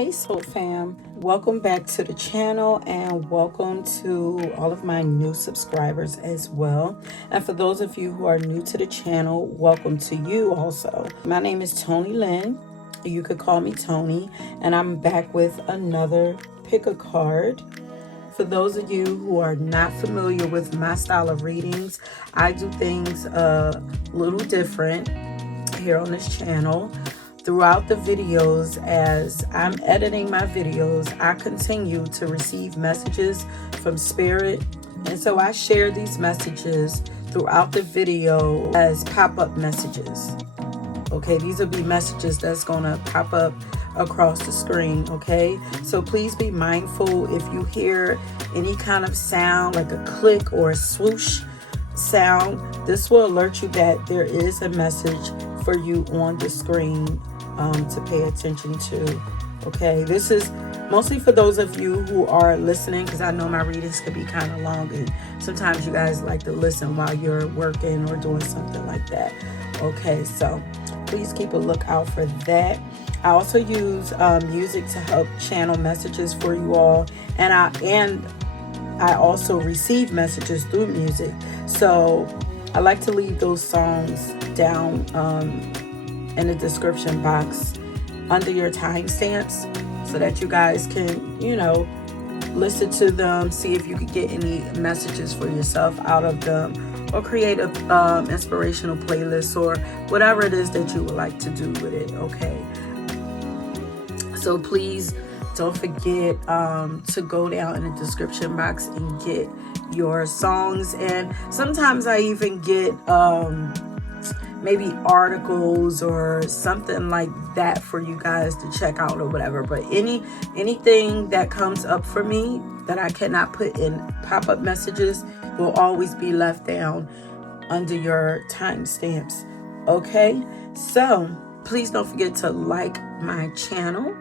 Hey Soul Fam, welcome back to the channel and welcome to all of my new subscribers as well. And for those of you who are new to the channel, welcome to you also. My name is Toni.Lynn. You could call me Toni, and I'm back with another pick a card. For those of you who are not familiar with my style of readings, I do things a little different here on this channel. Throughout the videos, as I'm editing my videos, I continue to receive messages from Spirit. And so I share these messages throughout the video as pop-up messages. Okay, these will be messages that's going to pop up across the screen. Okay, so please be mindful if you hear any kind of sound like a click or a swoosh sound. This will alert you that there is a message for you on the screen to pay attention to. Okay, this is mostly for those of you who are listening, because I know my readings could be kind of long and sometimes you guys like to listen while you're working or doing something like that. Okay, so please keep a lookout for that. I also use music to help channel messages for you all, and I also receive messages through music. So I like to leave those songs down in the description box under your timestamps so that you guys can, listen to them, see if you could get any messages for yourself out of them, or create a inspirational playlist or whatever it is that you would like to do with it. Okay, so please don't forget to go down in the description box and get your songs. And sometimes I even get maybe articles or something like that for you guys to check out or whatever. But anything that comes up for me that I cannot put in pop-up messages will always be left down under your timestamps. Okay, so please don't forget to like my channel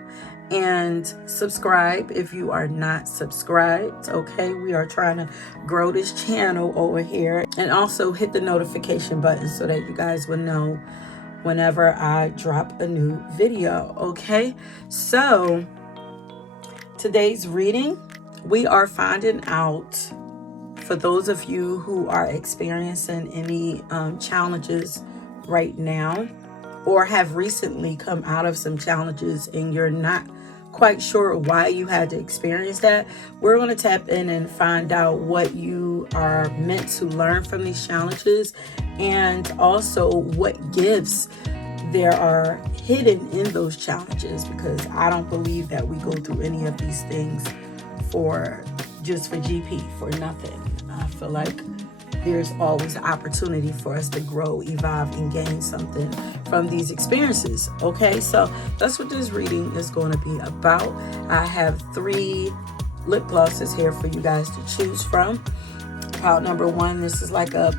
and subscribe if you are not subscribed. Okay, we are trying to grow this channel over here, and also hit the notification button so that you guys will know whenever I drop a new video. Okay, so today's reading, we are finding out, for those of you who are experiencing any challenges right now, or have recently come out of some challenges and you're not quite sure why you had to experience that, we're going to tap in and find out what you are meant to learn from these challenges, and also what gifts there are hidden in those challenges, because I don't believe that we go through any of these things for GP, for nothing. I feel like there's always an opportunity for us to grow, evolve, and gain something from these experiences. Okay, so that's what this reading is going to be about. I have 3 lip glosses here for you guys to choose from. Pile number 1, this is like a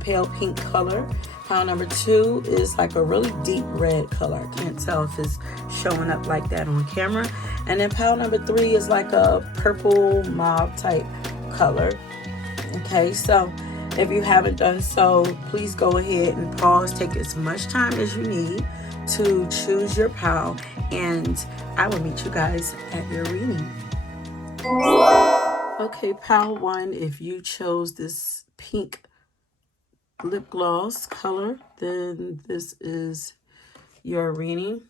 pale pink color. Pile number 2 is like a really deep red color. I can't tell if it's showing up like that on camera. And then pile number 3 is like a purple mauve type color. Okay, so if you haven't done so, please go ahead and pause. Take as much time as you need to choose your pile, and I will meet you guys at your reading. Okay, pile 1, if you chose this pink lip gloss color, then this is your reading.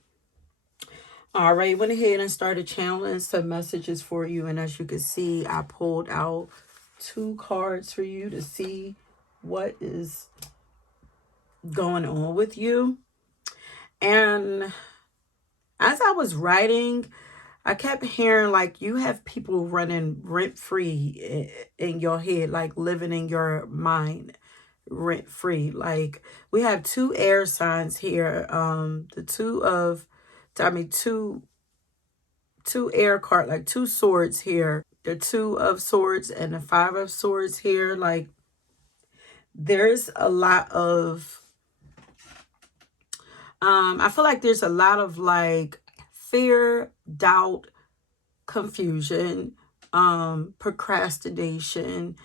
All right, went ahead and started channeling some messages for you, and as you can see, I pulled out 2 cards for you to see what is going on with you. And as I was writing, I kept hearing like you have people running rent-free in your head, like living in your mind rent-free. Like we have 2 air signs here, two air card, like 2 swords here, the 2 of swords and the 5 of swords here. Like there's a lot of I feel like there's a lot of like fear, doubt, confusion, procrastination,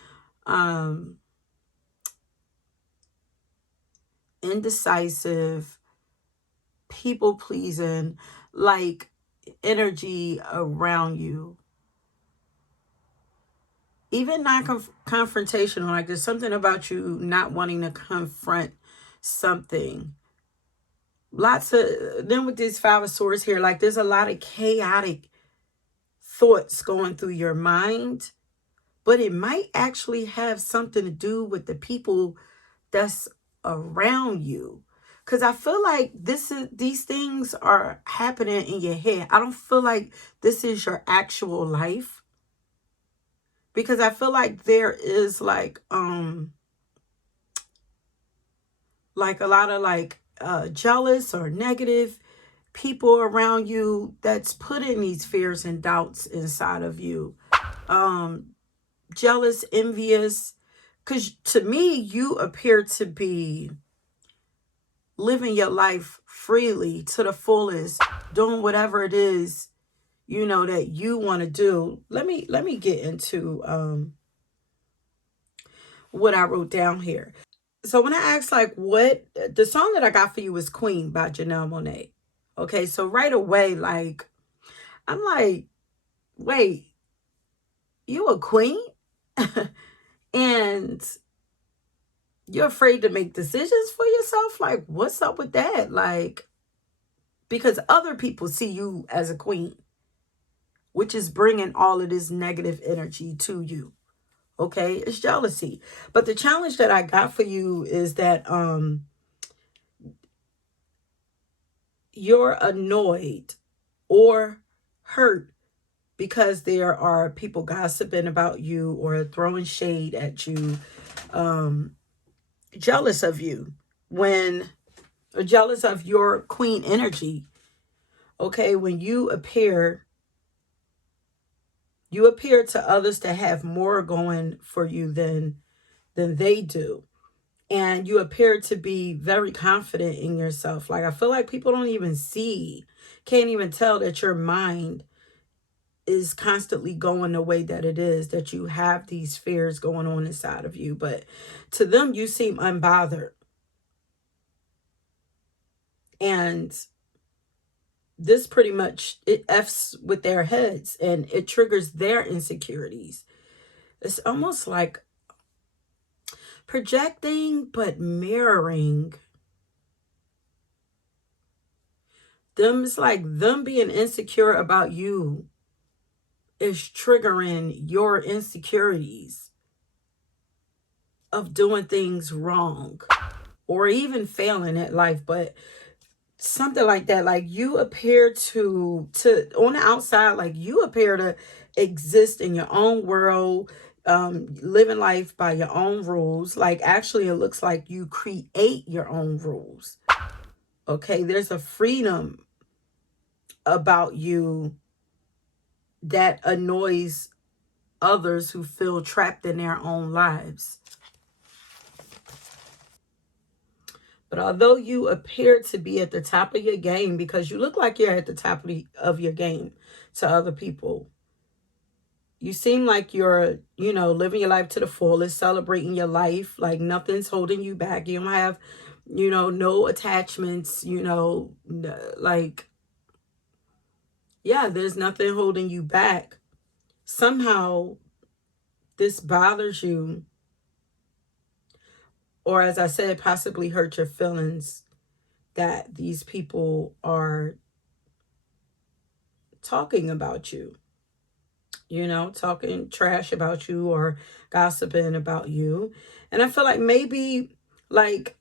indecisive, people pleasing. Like energy around you. Even not confrontational, like there's something about you not wanting to confront something. Lots of, then with this Five of Swords here, like there's a lot of chaotic thoughts going through your mind, but it might actually have something to do with the people that's around you. Because I feel like these things are happening in your head. I don't feel like this is your actual life. Because I feel like there is like a lot of jealous or negative people around you that's putting these fears and doubts inside of you. Jealous, envious. Because to me, you appear to be living your life freely to the fullest, doing whatever it is, that you want to do. Let me get into what I wrote down here. So when I asked what the song that I got for you was Queen by Janelle Monáe. Okay, so right away, I'm like, wait, you a queen? And you're afraid to make decisions for yourself? Like, what's up with that? Like, because other people see you as a queen, which is bringing all of this negative energy to you. Okay, it's jealousy. But the challenge that I got for you is that you're annoyed or hurt because there are people gossiping about you or throwing shade at you, jealous of you, or jealous of your queen energy. Okay, when you appear to others to have more going for you than they do. And you appear to be very confident in yourself. Like, I feel like people don't even can't even tell that your mind is constantly going the way that it is, that you have these fears going on inside of you. But to them, you seem unbothered. And this pretty much, it F's with their heads and it triggers their insecurities. It's almost like projecting, but mirroring. It's like them being insecure about you is triggering your insecurities of doing things wrong or even failing at life. But something like that, like you appear to on the outside, like you appear to exist in your own world, living life by your own rules. Like actually it looks like you create your own rules. Okay, there's a freedom about you that annoys others who feel trapped in their own lives. But although you appear to be at the top of your game, because you look like you're at the top of your game to other people, you seem like you're, living your life to the fullest, celebrating your life, like nothing's holding you back. You don't have, no attachments, like, yeah, there's nothing holding you back. Somehow this bothers you, or as I said, possibly hurt your feelings that these people are talking about you, talking trash about you or gossiping about you. And I feel like maybe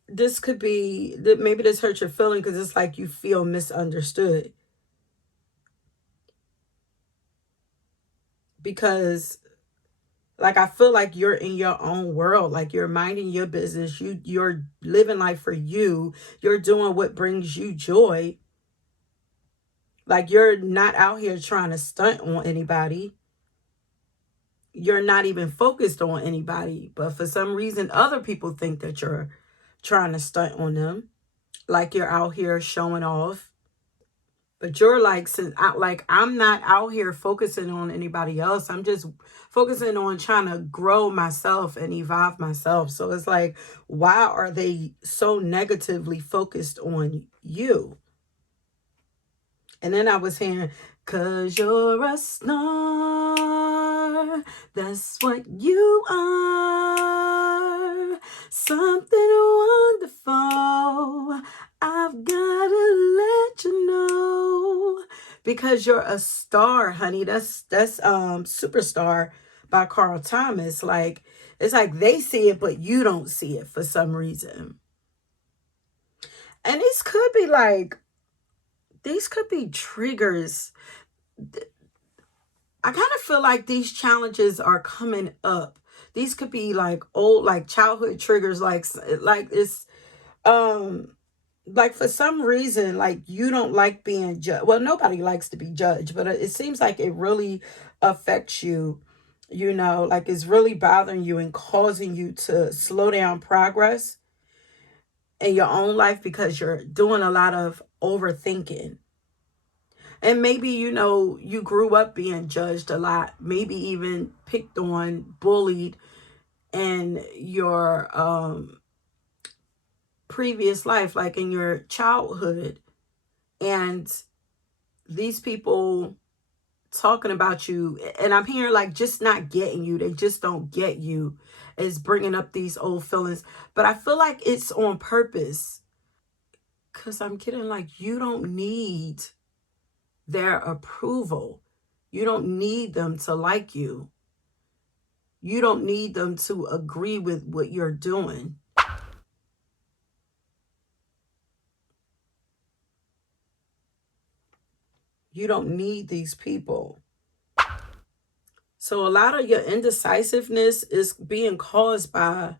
this could be that maybe this hurts your feeling because it's like you feel misunderstood. Because I feel like you're in your own world, like you're minding your business, you're living life for you, you're doing what brings you joy. Like you're not out here trying to stunt on anybody. You're not even focused on anybody, but for some reason other people think that you're trying to stunt on them, like you're out here showing off. But you're like, I'm not out here focusing on anybody else. I'm just focusing on trying to grow myself and evolve myself. So it's like, why are they so negatively focused on you? And then I was hearing, 'cause you're a star, that's what you are, something wonderful, I've gotta let you know. Because you're a star, honey. That's Superstar by Carl Thomas. Like, it's like they see it, but you don't see it for some reason. And these could be triggers. I kind of feel like these challenges are coming up. These could be like old, like childhood triggers, like it's like for some reason, like you don't like being judged. Well, nobody likes to be judged, but it seems like it really affects you, you know, like it's really bothering you and causing you to slow down progress in your own life because you're doing a lot of overthinking. And maybe, you know, you grew up being judged a lot, maybe even picked on, bullied in your previous life, like in your childhood. And these people talking about you, and I'm hearing like just not getting you, they just don't get you, is bringing up these old feelings. But I feel like it's on purpose, because I'm getting like you don't need their approval. You don't need them to like you. You don't need them to agree with what you're doing. You don't need these people. So a lot of your indecisiveness is being caused by,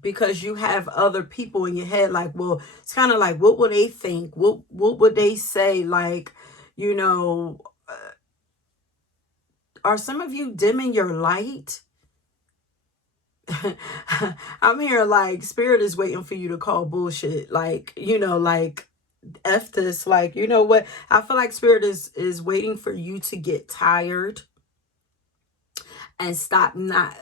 because you have other people in your head. Like, well, it's kind of like, what would they think? What would they say? Like, you know, are some of you dimming your light? I'm here like spirit is waiting for you to call bullshit. Like, you know, like F this. Like, you know what? I feel like spirit is waiting for you to get tired and start not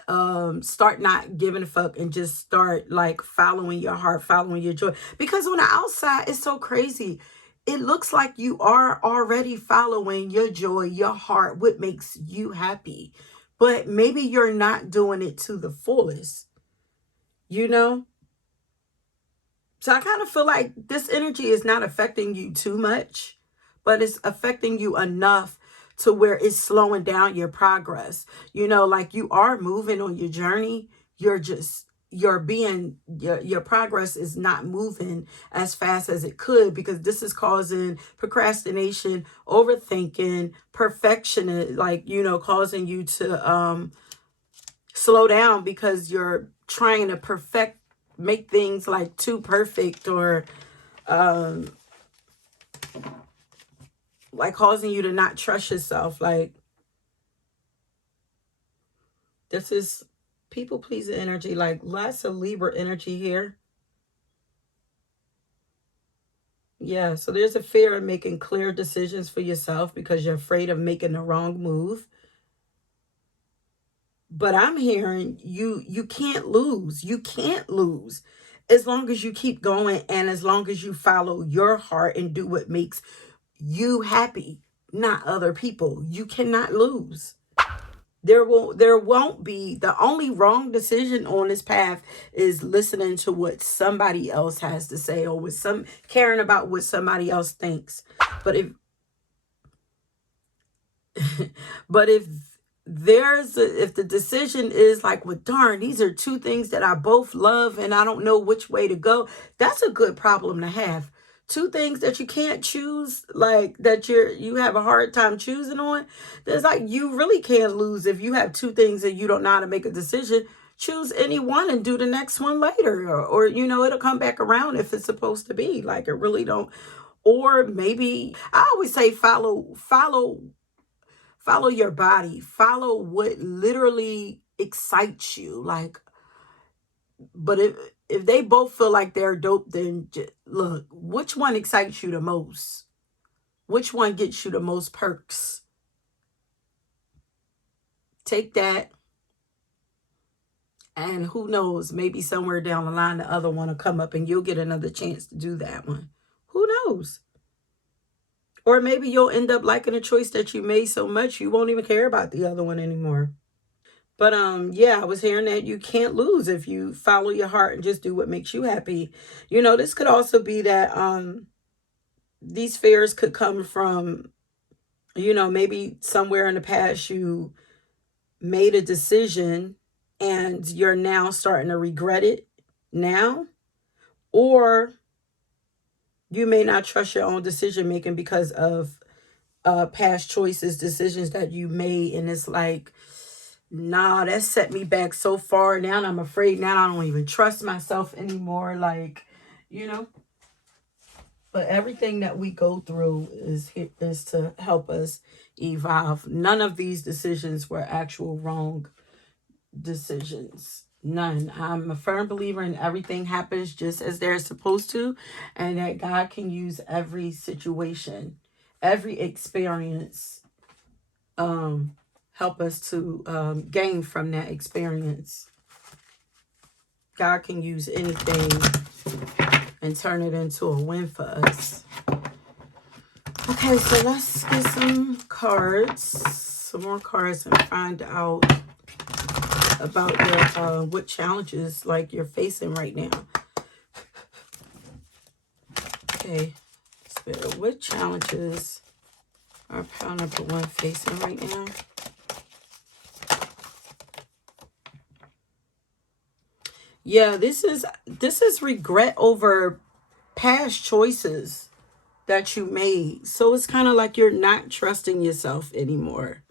giving a fuck and just start like following your heart, following your joy. Because on the outside, it's so crazy. It looks like you are already following your joy, your heart, what makes you happy. But maybe you're not doing it to the fullest, you know? So I kind of feel like this energy is not affecting you too much, but it's affecting you enough to where it's slowing down your progress. You know, like you are moving on your journey. Your progress is not moving as fast as it could, because this is causing procrastination, overthinking, perfection, like, you know, causing you to slow down because you're trying to make things like too perfect, or like causing you to not trust yourself. Like, this is people pleasing energy, like lots of Libra energy here. Yeah, so there's a fear of making clear decisions for yourself because you're afraid of making the wrong move. But I'm hearing you can't lose. You can't lose as long as you keep going, and as long as you follow your heart and do what makes you happy, not other people. You cannot lose. There won't be, the only wrong decision on this path is listening to what somebody else has to say, or with some caring about what somebody else thinks. But if but if the decision is like, well, darn, these are two things that I both love and I don't know which way to go, that's a good problem to have. Two things that you can't choose, like that you have a hard time choosing on. There's like, you really can't lose if you have two things and you don't know how to make a decision. Choose any one and do the next one later, or you know, it'll come back around if it's supposed to be. Like, it really don't. Or maybe I always say follow your body, follow what literally excites you. Like, but if they both feel like they're dope, then look, which one excites you the most? Which one gets you the most perks? Take that, and who knows, maybe somewhere down the line the other one will come up and you'll get another chance to do that one. Who knows? Or maybe you'll end up liking a choice that you made so much you won't even care about the other one anymore. But yeah, I was hearing that you can't lose if you follow your heart and just do what makes you happy. You know, this could also be that these fears could come from, you know, maybe somewhere in the past you made a decision and you're now starting to regret it now. Or you may not trust your own decision making because of past choices, decisions that you made, and it's like, nah, that set me back so far. Now I'm afraid. Now I don't even trust myself anymore. Like, you know. But everything that we go through is to help us evolve. None of these decisions were actual wrong decisions. None. I'm a firm believer in everything happens just as they're supposed to, and that God can use every situation, every experience, help us to gain from that experience. God can use anything and turn it into a win for us. Okay, so let's get some cards, some more cards, and find out about your what challenges like you're facing right now. Okay, Spirit, what challenges are pile number 1 facing right now? Yeah, this is regret over past choices that you made. So it's kind of like you're not trusting yourself anymore.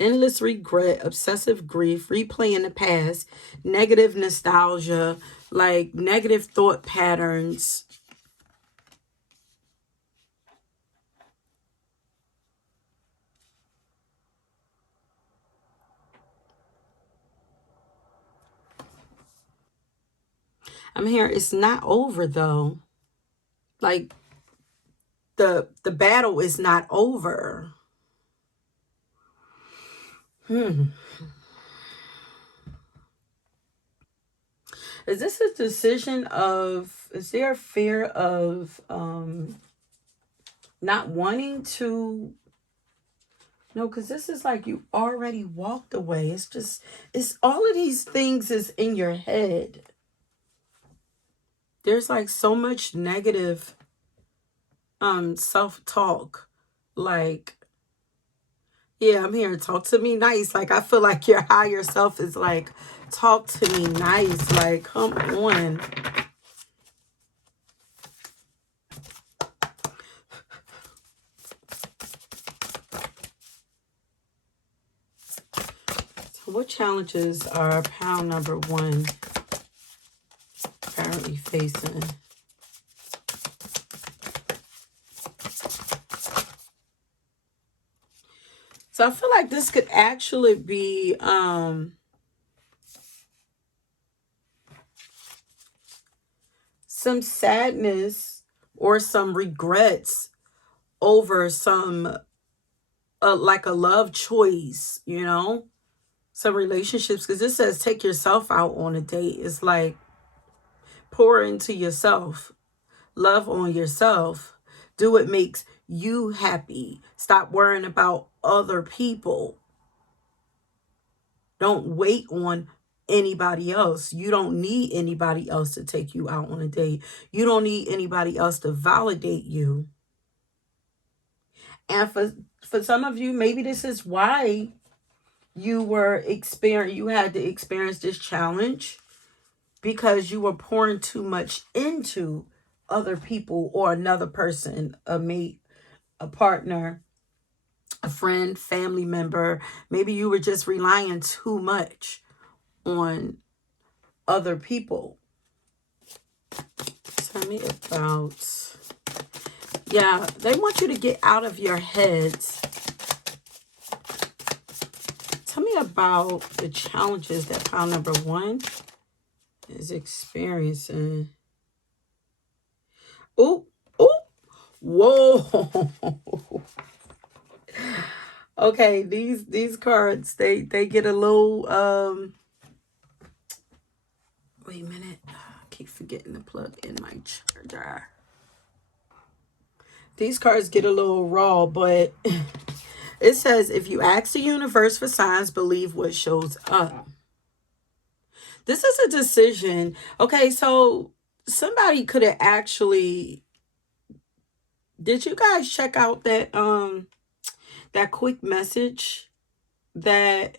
Endless regret, obsessive grief, replaying the past, negative nostalgia, like negative thought patterns. I'm hearing it's not over though. Like the battle is not over. Is this a decision of, is there a fear of not wanting to? No, because this is like you already walked away. It's just, it's all of these things is in your head. There's like so much negative self-talk. Like, yeah, I'm here to talk to me nice. Like, I feel like your higher self is like, talk to me nice. Like, come on. So what challenges are pile number 1 currently facing? So I feel like this could actually be some sadness or some regrets over some like a love choice, you know, some relationships, because this says take yourself out on a date. It's like pour into yourself, love on yourself, do what makes you happy, stop worrying about other people, don't wait on anybody else. You don't need anybody else to take you out on a date. You don't need anybody else to validate you. And for some of you, maybe this is why you had to experience this challenge, because you were pouring too much into other people or another person, a mate, a partner, a friend, family member. Maybe you were just relying too much on other people. Tell me about, yeah, they want you to get out of your heads. Tell me about the challenges that pile number 1 is experiencing. Oh, oh, whoa. Okay, these cards, they get a little wait a minute. I keep forgetting to plug in my charger. These cards get a little raw, but it says, if you ask the universe for signs, believe what shows up. This is a decision. Okay, so somebody could have actually, did you guys check out that quick message that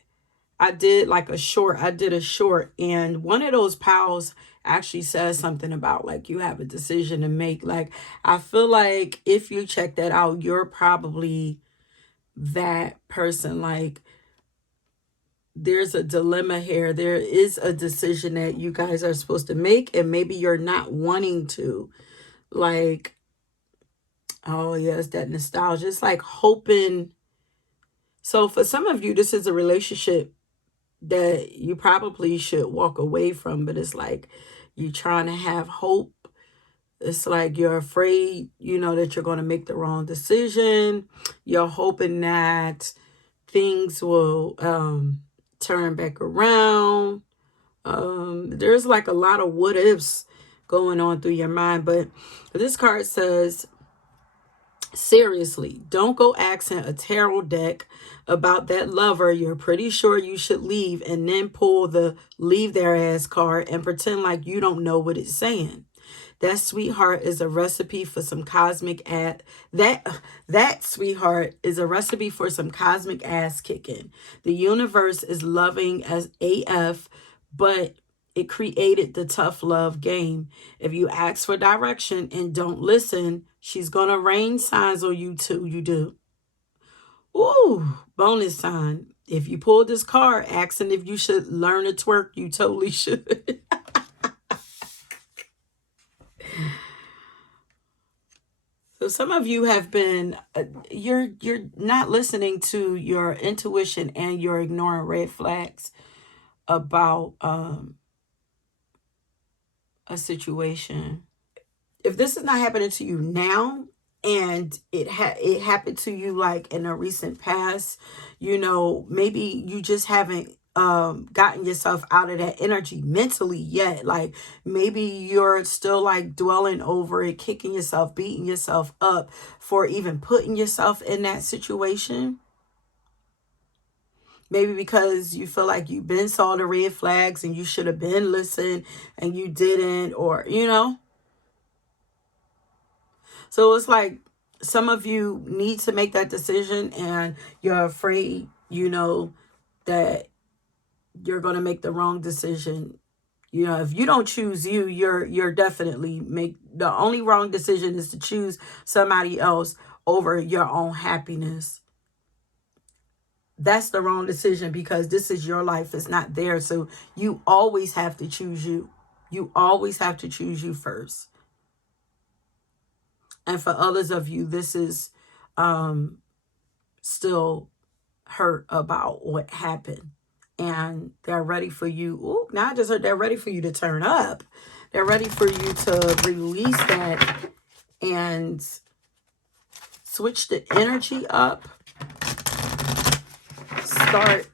I did, like a short? I did a short, and one of those pals actually says something about like you have a decision to make. Like, I feel like if you check that out, you're probably that person. Like, there's a dilemma here. There is a decision that you guys are supposed to make, and maybe you're not wanting to. Like, oh yeah, it's that nostalgia. It's like hoping. So for some of you, this is a relationship that you probably should walk away from, but it's like you're trying to have hope. It's like you're afraid, that you're going to make the wrong decision. You're hoping that things will turn back around. There's like a lot of what ifs going on through your mind, but this card says, seriously, don't go asking a tarot deck about that lover you're pretty sure you should leave and then pull the leave their ass card and pretend like you don't know what it's saying. That sweetheart is a recipe for some cosmic that sweetheart is a recipe for some cosmic ass kicking. The universe is loving as AF, but it created the tough love game. If you ask for direction and don't listen, she's gonna rain signs on you too. You do. Ooh, bonus sign. If you pull this card asking if you should learn to twerk, you totally should. So some of you have been, you're not listening to your intuition and you're ignoring red flags about a situation. If this is not happening to you now, and it happened to you like in a recent past, maybe you just haven't gotten yourself out of that energy mentally yet. Like, maybe you're still like dwelling over it, kicking yourself, beating yourself up for even putting yourself in that situation. Maybe because you feel like you've been saw the red flags and you should have been listened and you didn't, or So it's like some of you need to make that decision and you're afraid, that you're going to make the wrong decision. If you don't choose you, you're definitely the only wrong decision is to choose somebody else over your own happiness. That's the wrong decision because this is your life. It's not theirs. So you always have to choose you. You always have to choose you first. And for others of you, this is still hurt about what happened. And they're ready for you. Ooh, now I just heard they're ready for you to turn up. They're ready for you to release that and switch the energy up. Start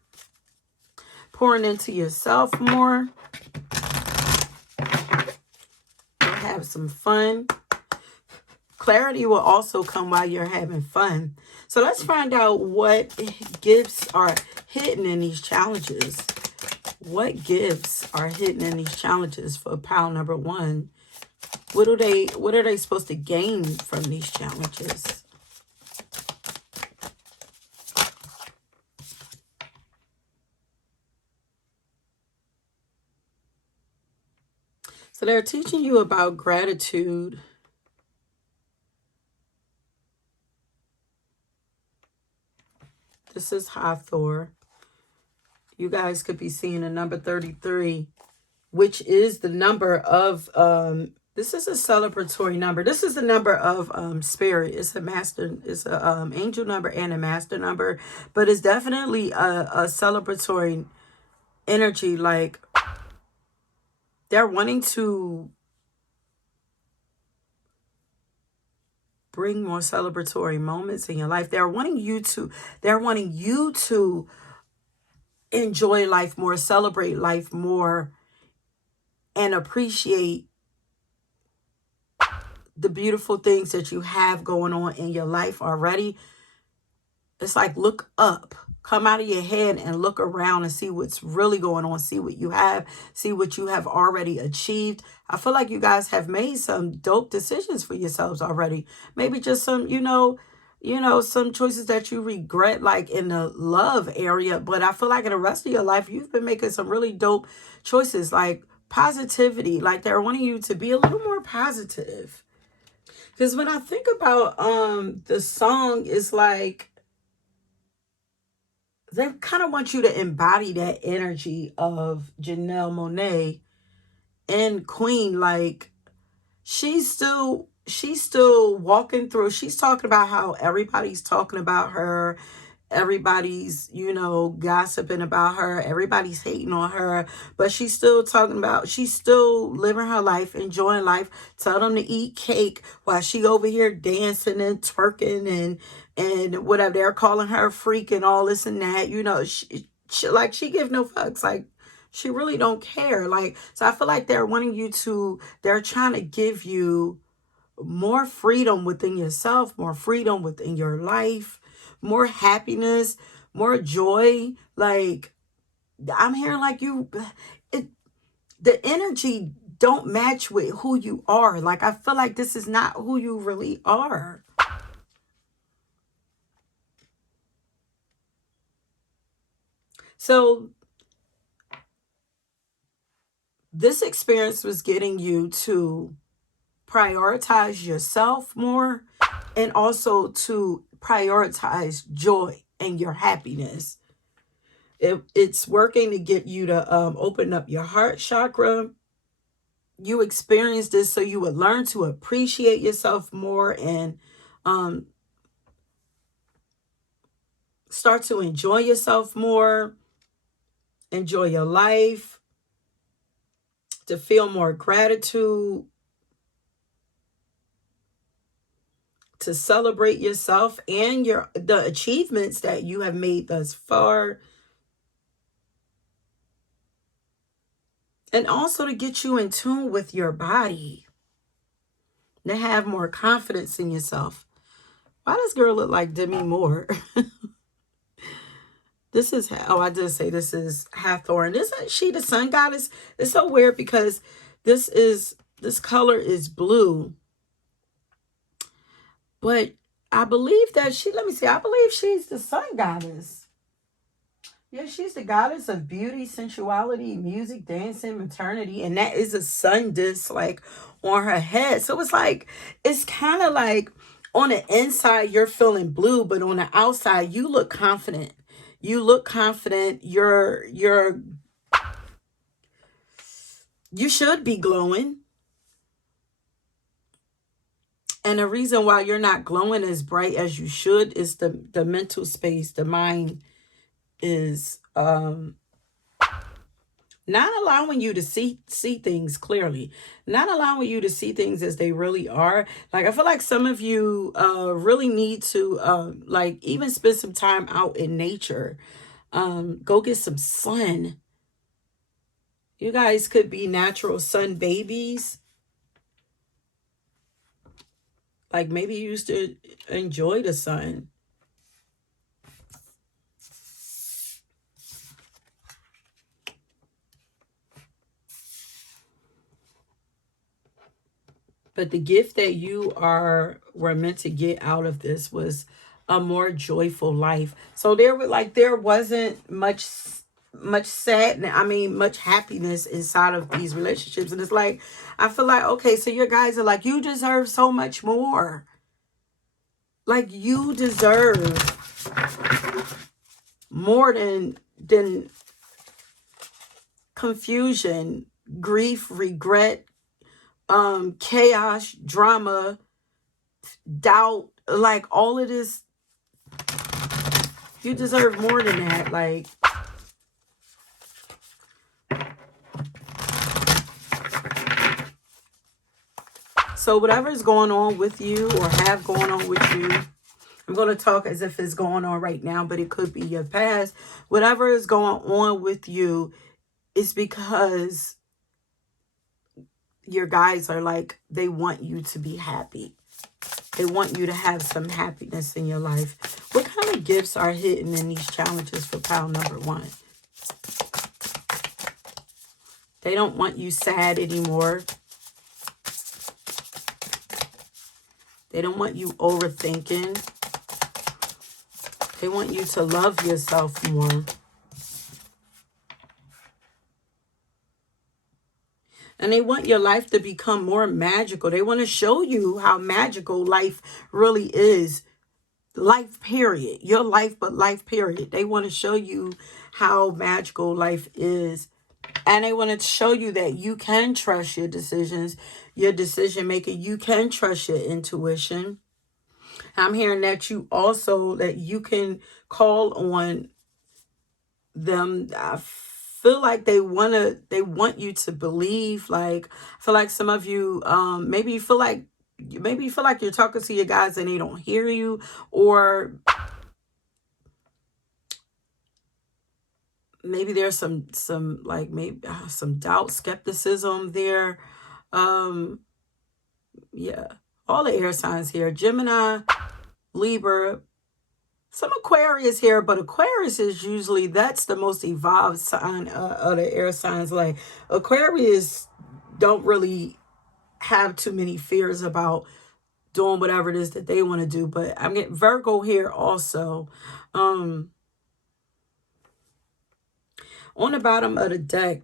pouring into yourself more. Have some fun. Clarity will also come while you're having fun. So let's find out what gifts are hidden in these challenges. What gifts are hidden in these challenges for pile number 1? What are they supposed to gain from these challenges? So they're teaching you about gratitude. This is Hathor. You guys could be seeing a number 33, which is the number of, this is a celebratory number. This is the number of spirit. It's a master, it's a angel number and a master number, but it's definitely a celebratory energy. Like, they're wanting to bring more celebratory moments in your life. They're wanting you to enjoy life more, celebrate life more, and appreciate the beautiful things that you have going on in your life already. It's like, look up, come out of your head and look around and see what's really going on. See what you have, see what you have already achieved. I feel like you guys have made some dope decisions for yourselves already. Maybe just some, some choices that you regret, like in the love area. But I feel like in the rest of your life, you've been making some really dope choices, like positivity. Like they're wanting you to be a little more positive. Because when I think about the song, it's like they kind of want you to embody that energy of Janelle Monáe and Queen. Like she's still walking through. She's talking about how everybody's talking about her. Everybody's, gossiping about her. Everybody's hating on her. But she's still living her life, enjoying life. Tell them to eat cake while she over here dancing and twerking and whatever. They're calling her a freak and all this and that. She give no fucks. Like, she really don't care. Like, so I feel like they're trying to give you more freedom within yourself, more freedom within your life, more happiness, more joy. Like, I'm hearing like the energy don't match with who you are. Like, I feel like this is not who you really are. So this experience was getting you to prioritize yourself more and also to prioritize joy and your happiness. It's working to get you to open up your heart chakra. You experience this so you would learn to appreciate yourself more and um, start to enjoy yourself more, enjoy your life, to feel more gratitude, to celebrate yourself and the achievements that you have made thus far. And also to get you in tune with your body, to have more confidence in yourself. Why does girl look like Demi Moore? I did say this is Hathor. Isn't she the sun goddess? It's so weird because this color is blue. But I believe that I believe she's the sun goddess. Yeah, she's the goddess of beauty, sensuality, music, dancing, maternity, and that is a sun disc like on her head. So it's kind of like on the inside you're feeling blue, but on the outside you look confident. You look confident. You should be glowing. And the reason why you're not glowing as bright as you should is the mental space, the mind is not allowing you to see things clearly, not allowing you to see things as they really are. Like, I feel like some of you really need to like even spend some time out in nature. Go get some sun. You guys could be natural sun babies. Like, maybe you used to enjoy the sun. But the gift that you were meant to get out of this was a more joyful life. So there wasn't much sadness. I mean, much happiness inside of these relationships. And it's like, I feel like, okay, so your guys are like, you deserve so much more. Like, you deserve more than confusion, grief, regret, chaos, drama, doubt, like all of this. You deserve more than that. Like, so whatever is going on with you or have going on with you, I'm going to talk as if it's going on right now, but it could be your past. Whatever is going on with you is because your guides are like, they want you to be happy. They want you to have some happiness in your life. What kind of gifts are hidden in these challenges for pile number 1? They don't want you sad anymore. They don't want you overthinking. They want you to love yourself more. And they want your life to become more magical. They want to show you how magical life really is. Life, period. Your life, but life, period. They want to show you how magical life is. And they want to show you that you can trust your decisions, your decision making. You can trust your intuition. I'm hearing that you also, that you can call on them. I feel like they want you to believe. Like, I feel like some of you, maybe you feel like you're talking to your guys and they don't hear you, or maybe there's some like maybe some doubt, skepticism there. Yeah, all the air signs here: Gemini, Libra, some Aquarius here, but Aquarius is usually, that's the most evolved sign of the air signs. Like, Aquarius don't really have too many fears about doing whatever it is that they want to do. But I'm getting Virgo here also. On the bottom of the deck,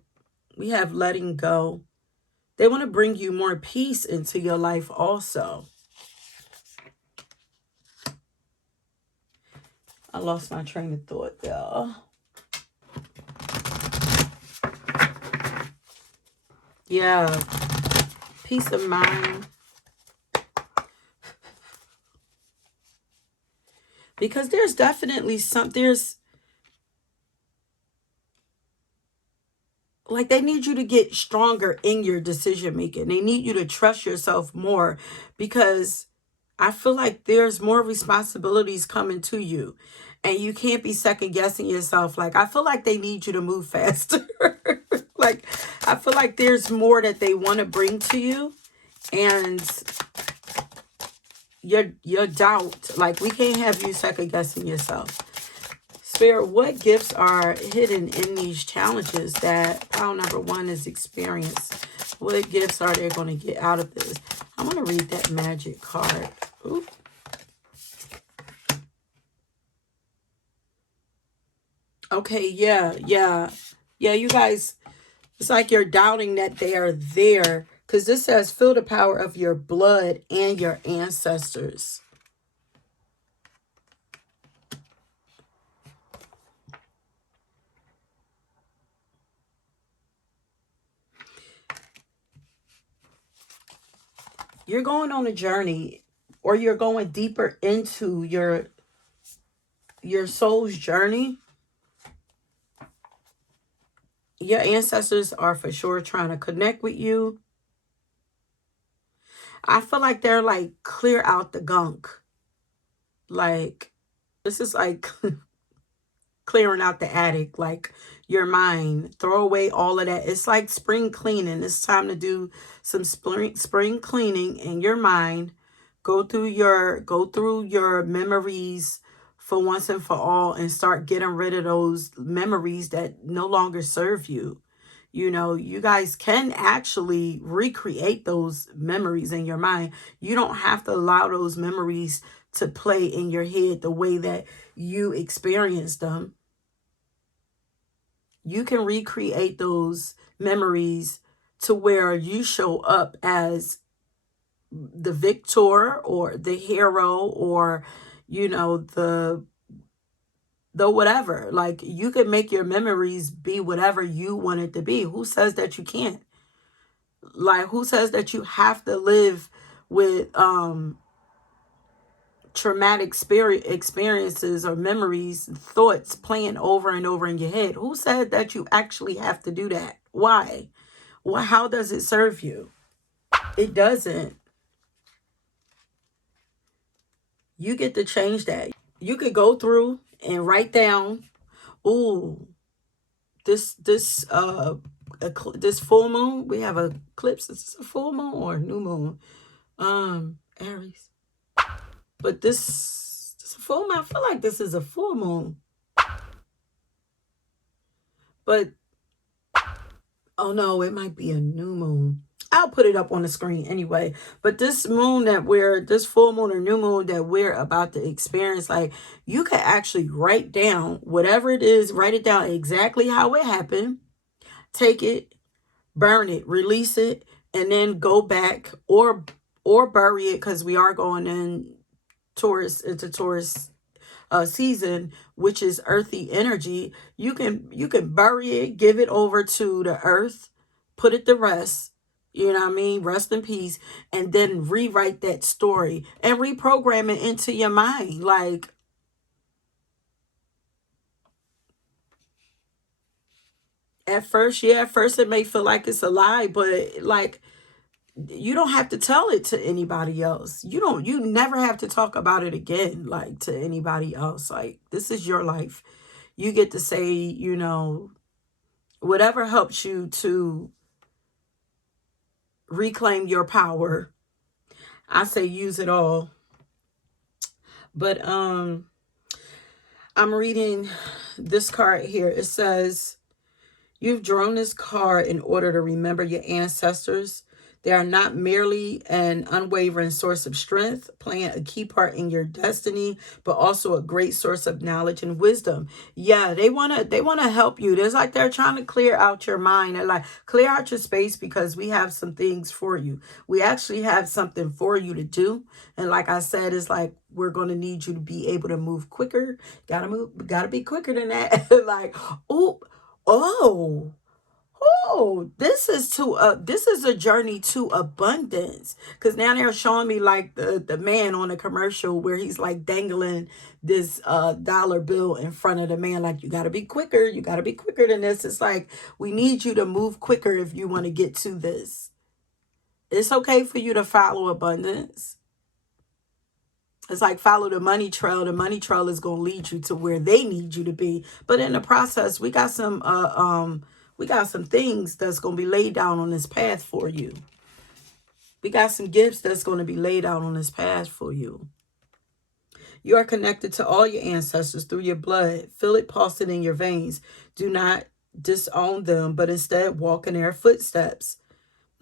we have letting go. They want to bring you more peace into your life also. I lost my train of thought, y'all. Yeah. Peace of mind. Because there's definitely there's like, they need you to get stronger in your decision making. They need you to trust yourself more, because I feel like there's more responsibilities coming to you and you can't be second guessing yourself. Like, I feel like they need you to move faster. Like, I feel like there's more that they want to bring to you, and your doubt, like, we can't have you second guessing yourself. Spirit, what gifts are hidden in these challenges that pile number 1 is experienced? What gifts are they going to get out of this? I'm going to read that magic card. Ooh. Okay, yeah, you guys, it's like you're doubting that they are there, because this says feel the power of your blood and your ancestors. You're going on a journey, or you're going deeper into your soul's journey. Your ancestors are for sure trying to connect with you. I feel like they're like, clear out the gunk. Like, this is like clearing out the attic, like your mind. Throw away all of that. It's like spring cleaning. It's time to do some spring cleaning in your mind. Go through your memories for once and for all, and start getting rid of those memories that no longer serve you. You know, you guys can actually recreate those memories in your mind. You don't have to allow those memories to play in your head the way that you experienced them. You can recreate those memories to where you show up as the victor or the hero, or, you know, the whatever. Like, you can make your memories be whatever you want it to be. Who says that you can't? Like, who says that you have to live with traumatic experiences or memories, thoughts playing over and over in your head? Who said that you actually have to do that? Why? Well, how does it serve you? It doesn't. You get to change that. You could go through and write down, ooh, this this full moon. We have a eclipse. Is this a full moon or a new moon? Aries. But this is a full moon. I feel like this is a full moon. But, oh no, it might be a new moon. I'll put it up on the screen anyway. But this moon this full moon or new moon that we're about to experience, like, you can actually write down whatever it is, write it down exactly how it happened, take it, burn it, release it, and then go back or bury it, because we are going into Taurus season, which is earthy energy. You can bury it, give it over to the earth, put it to rest. You know what I mean? Rest in peace. And then rewrite that story and reprogram it into your mind. Like, at first it may feel like it's a lie, but like, you don't have to tell it to anybody else. You never have to talk about it again, like, to anybody else. Like, this is your life. You get to say, you know, whatever helps you to reclaim your power. I say use it all. But I'm reading this card here. It says, you've drawn this card in order to remember your ancestors. They are not merely an unwavering source of strength, playing a key part in your destiny, but also a great source of knowledge and wisdom. Yeah, they wanna help you. There's like they're trying to clear out your mind and like clear out your space, because we have some things for you. We actually have something for you to do. And like I said, it's like we're gonna need you to be able to move quicker. Gotta be quicker than that. Like, this is a journey to abundance. Because now they're showing me like the man on a commercial where he's like dangling this dollar bill in front of the man, like, you got to be quicker, than this. It's like, we need you to move quicker if you want to get to this. It's okay for you to follow abundance. It's like, follow the money trail. The money trail is going to lead you to where they need you to be. But in the process, we got some things that's going to be laid down on this path for you. We got some gifts that's going to be laid out on this path for you. You are connected to all your ancestors through your blood. Feel it pulsing in your veins. Do not disown them, but instead walk in their footsteps.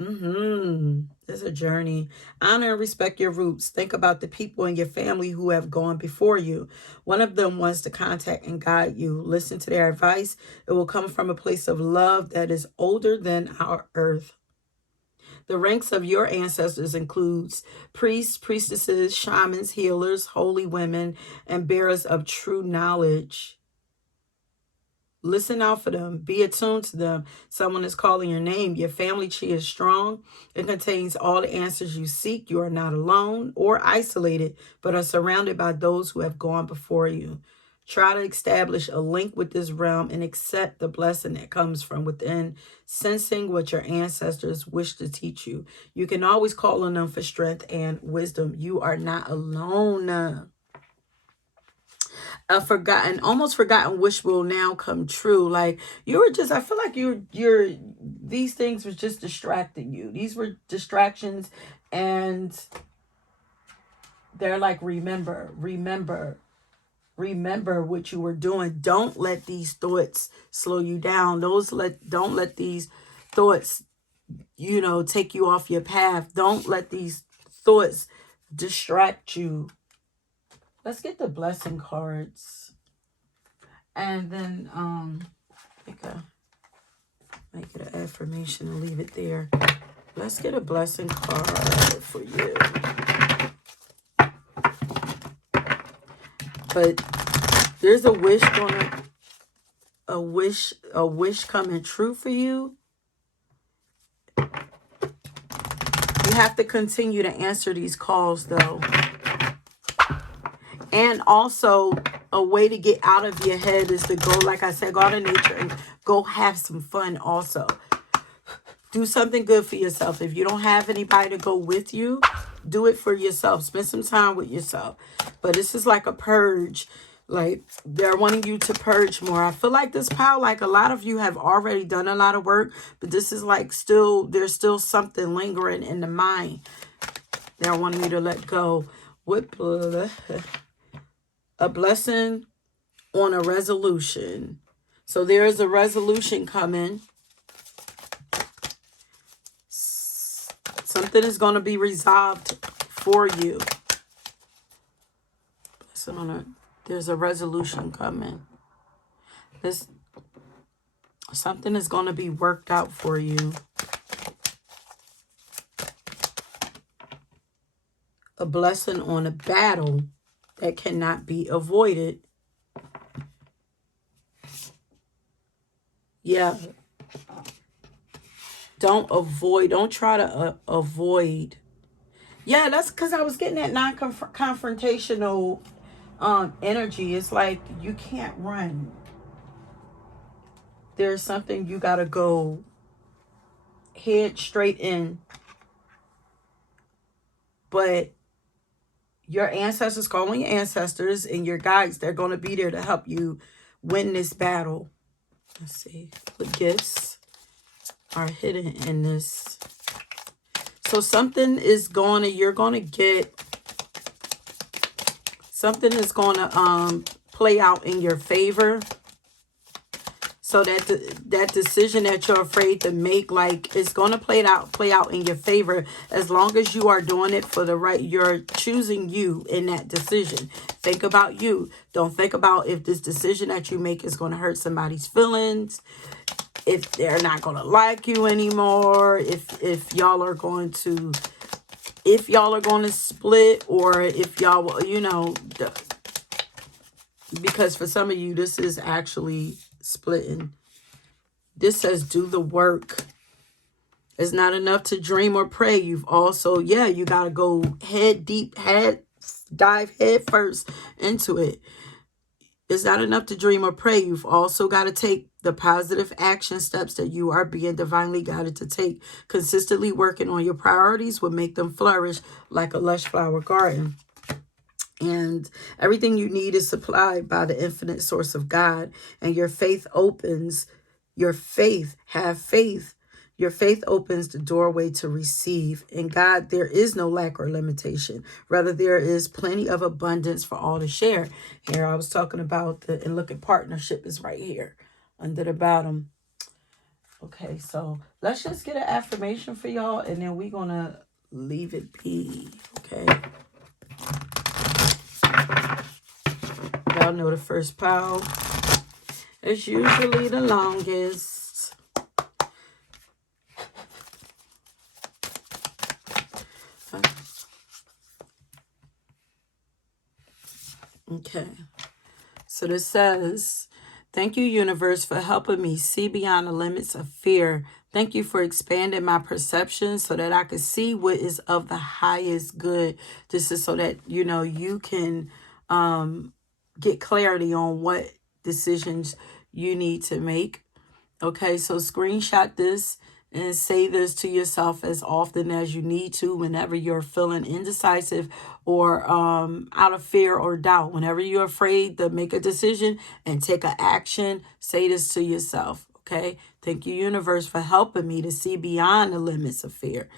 It's a journey. Honor and respect your roots. Think about the people in your family who have gone before you. One of them wants to contact and guide you. Listen to their advice. It will come from a place of love that is older than our earth. The ranks of your ancestors includes priests, priestesses, shamans, healers, holy women, and bearers of true knowledge. Listen out for them. Be attuned to them. Someone is calling your name. Your family tree is strong. It contains all the answers you seek. You are not alone or isolated, but are surrounded by those who have gone before you. Try to establish a link with this realm and accept the blessing that comes from within, sensing what your ancestors wish to teach you. You can always call on them for strength and wisdom. You are not alone. Almost forgotten wish will now come true. Like, I feel like these things was just distracting you. These were distractions, and they're like, remember what you were doing. Don't let these thoughts slow you down. Don't let these thoughts, take you off your path. Don't let these thoughts distract you. Let's get the blessing cards. And then make it an affirmation and leave it there. Let's get a blessing card for you. But there's a wish coming true for you. You have to continue to answer these calls, though. And also, a way to get out of your head is to go, like I said, go out in nature and go have some fun also. Do something good for yourself. If you don't have anybody to go with you, do it for yourself. Spend some time with yourself. But this is like a purge. Like, they're wanting you to purge more. I feel like this pile, like a lot of you have already done a lot of work, but this is like still, there's still something lingering in the mind. They're wanting you to let go. With a blessing on a resolution. So there is a resolution coming. Something is going to be resolved for you. Blessing on a, there's a resolution coming. Something is going to be worked out for you. A blessing on a battle that cannot be avoided. Yeah. Don't try to avoid. Yeah, that's because I was getting that non-confrontational energy. It's like you can't run. There's something you got to go head straight in. But your ancestors, calling your ancestors and your guides, they're going to be there to help you win this battle. Let's see. What gifts are hidden in this? So something is going to, you're going to get, something is going to play out in your favor. So that that decision that you're afraid to make, like, it's going to play out in your favor as long as you are doing it for the right. You're choosing you in that decision. Think about you. Don't think about if this decision that you make is going to hurt somebody's feelings, if they're not going to like you anymore, if y'all are going to split, or if y'all, you know, because for some of you, this is actually splitting. This says do the work. It's not enough to dream or pray. You've also, yeah, you got to go dive head first into it. It's not enough to dream or pray. You've also got to take the positive action steps that you are being divinely guided to take. Consistently working on your priorities will make them flourish like a lush flower garden. And everything you need is supplied by the infinite source of God. And your faith opens, your faith opens the doorway to receive. In God, there is no lack or limitation. Rather, there is plenty of abundance for all to share. Here, I was talking about and look at partnership is right here under the bottom. Okay, so let's just get an affirmation for y'all, and then we're going to leave it be. Okay. Y'all know the first pile is usually the longest. Okay. So this says, thank you, universe, for helping me see beyond the limits of fear. Thank you for expanding my perception so that I can see what is of the highest good. This is so that, you know, you can get clarity on what decisions you need to make. Okay, so screenshot this and say this to yourself as often as you need to whenever you're feeling indecisive or out of fear or doubt. Whenever you're afraid to make a decision and take an action, say this to yourself. Okay, thank you, universe, for helping me to see beyond the limits of fear.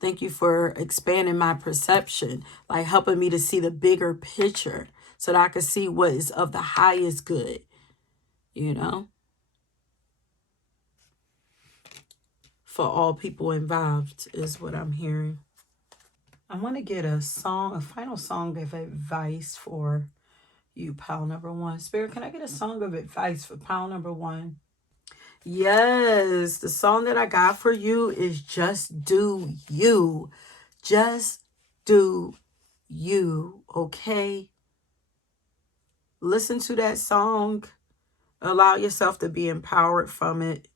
Thank you for expanding my perception, like helping me to see the bigger picture so that I can see what is of the highest good, you know, for all people involved is what I'm hearing. I want to get a final song of advice for you, pile number one. Spirit, can I get a song of advice for pile number one? Yes, the song that I got for you is Just Do You. Just do you, okay? Listen to that song. Allow yourself to be empowered from it.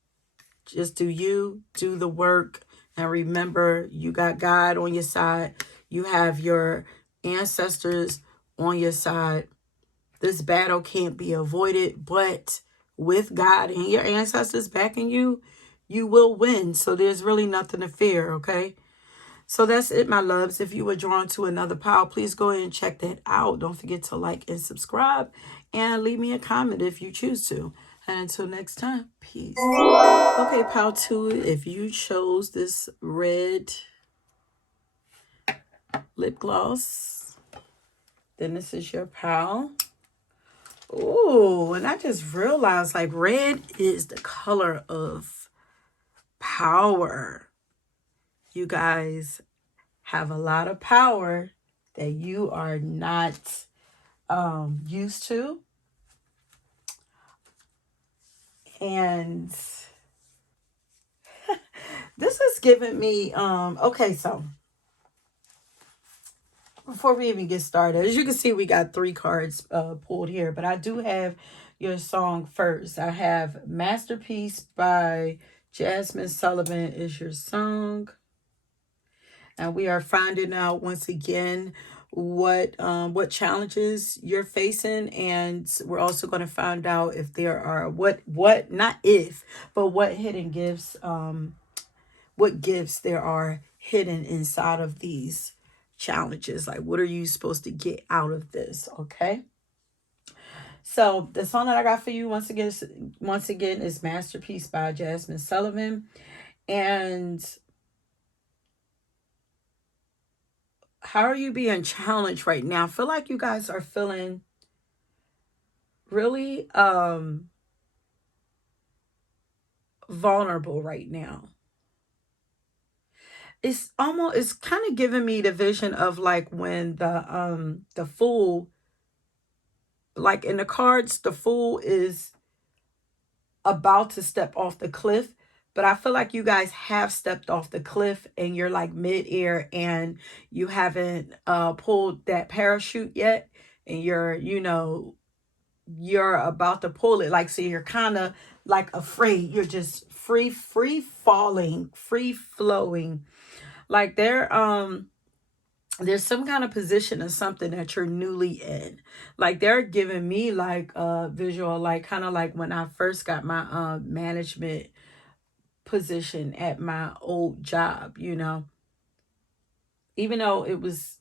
Just do you, do the work, and remember, you got God on your side. You have your ancestors on your side. This battle can't be avoided, but with God and your ancestors backing you, you will win. So there's really nothing to fear, okay? So that's it, my loves. If you were drawn to another pile, please go ahead and check that out. Don't forget to like and subscribe and leave me a comment if you choose to. And until next time, peace. Okay, pile 2, if you chose this red lip gloss, then this is your pile. Ooh, and I just realized like red is the color of power. You guys have a lot of power that you are not used to. And this is giving me, okay, so before we even get started, as you can see, we got 3 cards pulled here, but I do have your song first. I have Masterpiece by Jasmine Sullivan is your song. And we are finding out once again what challenges you're facing, and we're also going to find out if there are what not if, but what hidden gifts, what gifts there are hidden inside of these challenges. Like, what are you supposed to get out of this? Okay. So the song that I got for you once again is Masterpiece by Jasmine Sullivan. And how are you being challenged right now? I feel like you guys are feeling really vulnerable right now. It's kind of giving me the vision of like when the fool, like in the cards, the fool is about to step off the cliff, but I feel like you guys have stepped off the cliff and you're like mid-air and you haven't pulled that parachute yet, and you're about to pull it, like, so you're kind of like afraid. You're just free falling, free flowing. Like there's some kind of position or something that you're newly in. Like they're giving me like a visual, like kind of like when I first got my management position at my old job, even though it was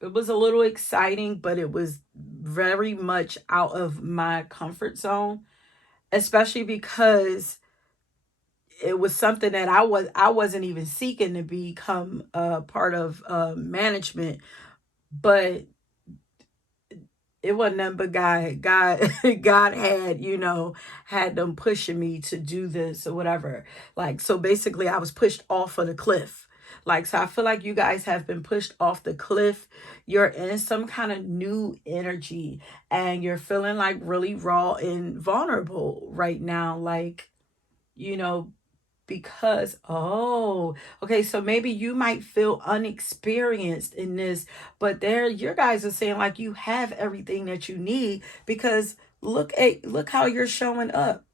a little exciting, but it was very much out of my comfort zone, especially because it was something that I wasn't even seeking to become a part of management, but it wasn't nothing but God had, had them pushing me to do this or whatever. Like, so basically I was pushed off of the cliff. Like, so I feel like you guys have been pushed off the cliff. You're in some kind of new energy and you're feeling like really raw and vulnerable right now. Like, you know, because okay, so maybe you might feel unexperienced in this, but there your guys are saying like you have everything that you need, because look how you're showing up,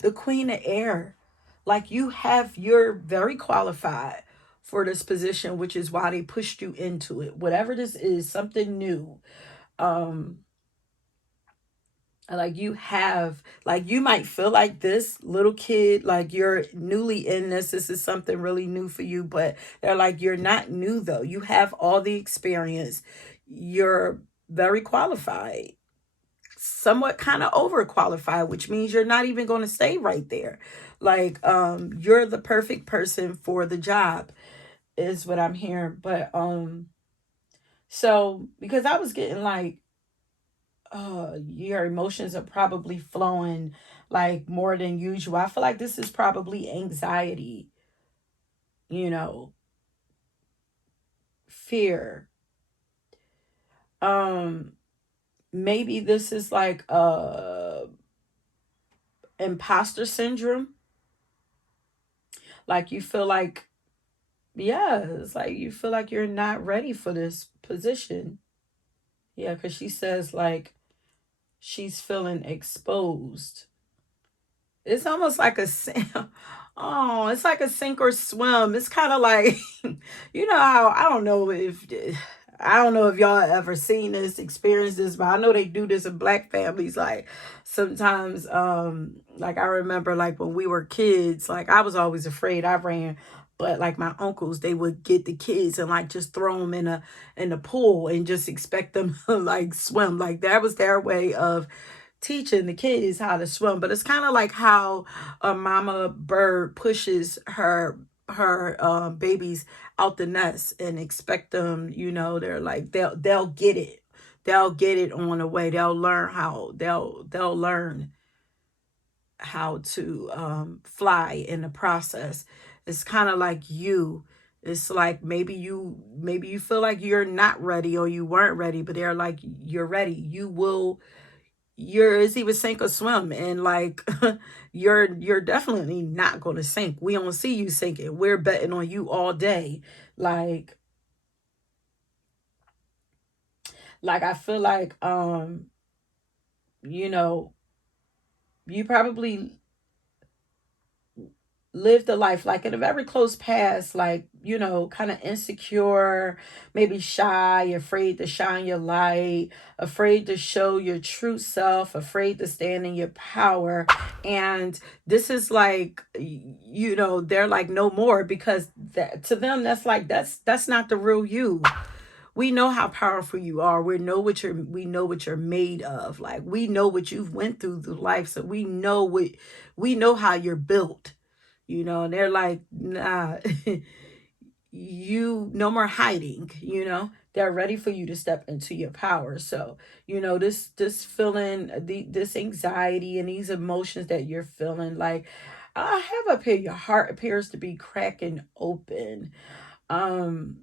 the Queen of Air. Like you're very qualified for this position, which is why they pushed you into it. Whatever this is, something new. Like you might feel like this little kid, like you're newly in this is something really new for you, but they're like, you're not new though. You have all the experience. You're very qualified, somewhat kind of overqualified, which means you're not even going to stay right there. Like, you're the perfect person for the job is what I'm hearing. But so because I was getting like, your emotions are probably flowing like more than usual. I feel like this is probably anxiety, you know, fear. Um, Maybe this is like imposter syndrome. Like you feel like, yeah, it's like you feel like you're not ready for this position. Yeah, because she says like she's feeling exposed. It's almost like oh, it's like a sink or swim. It's kind of like, how, I don't know if y'all ever seen this, experienced this, but I know they do this in black families. Like sometimes, like I remember like when we were kids, like I was always afraid. I ran But like my uncles, they would get the kids and like just throw them in a pool and just expect them to like swim. Like that was their way of teaching the kids how to swim. But it's kind of like how a mama bird pushes her babies out the nest and expect them, they're like they'll get it. They'll get it on the way. They'll learn how to fly in the process. It's kind of like you. It's like maybe you feel like you're not ready or you weren't ready, but they're like you're ready. You're, it's either sink or swim, and like you're definitely not going to sink. We don't see you sinking. We're betting on you all day. like like I feel like you know you probably lived a life like in a very close past, like, kind of insecure, maybe shy, afraid to shine your light, afraid to show your true self, afraid to stand in your power. And this is like, they're like no more, because to them that's not the real you. We know how powerful you are. We know what you're made of. Like, we know what you've went through life, so we know how you're built. And they're like, nah, you no more hiding. They're ready for you to step into your power. So, this feeling, this anxiety and these emotions that you're feeling, like, I have up here, your heart appears to be cracking open. um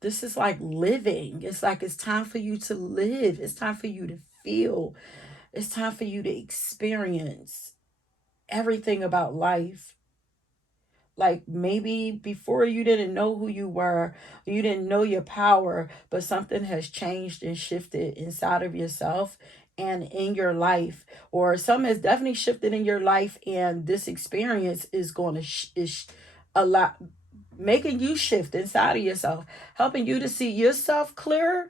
this is like living. It's like it's time for you to live. It's time for you to feel. It's time for you to experience everything about life. Like, maybe before you didn't know who you were, you didn't know your power, but something has changed and shifted inside of yourself and in your life, or something has definitely shifted in your life, and this experience is going to is a lot, making you shift inside of yourself, helping you to see yourself clearer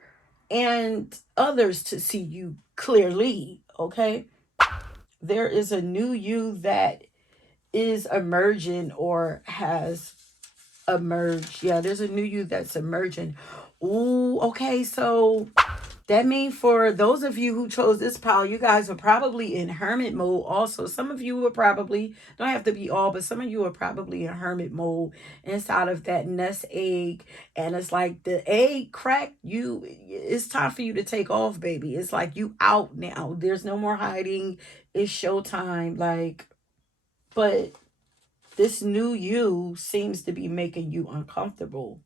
and others to see you clearly. Okay, there is a new you that is emerging or has emerged. Yeah, there's a new you that's emerging. Ooh, okay. So that means for those of you who chose this pile, you guys are probably in hermit mode also. Some of you are probably, don't have to be all, but some of you are probably in hermit mode inside of that nest egg. And it's like the egg cracked, it's time for you to take off, baby. It's like you out now. There's no more hiding. It's showtime. Like, but this new you seems to be making you uncomfortable.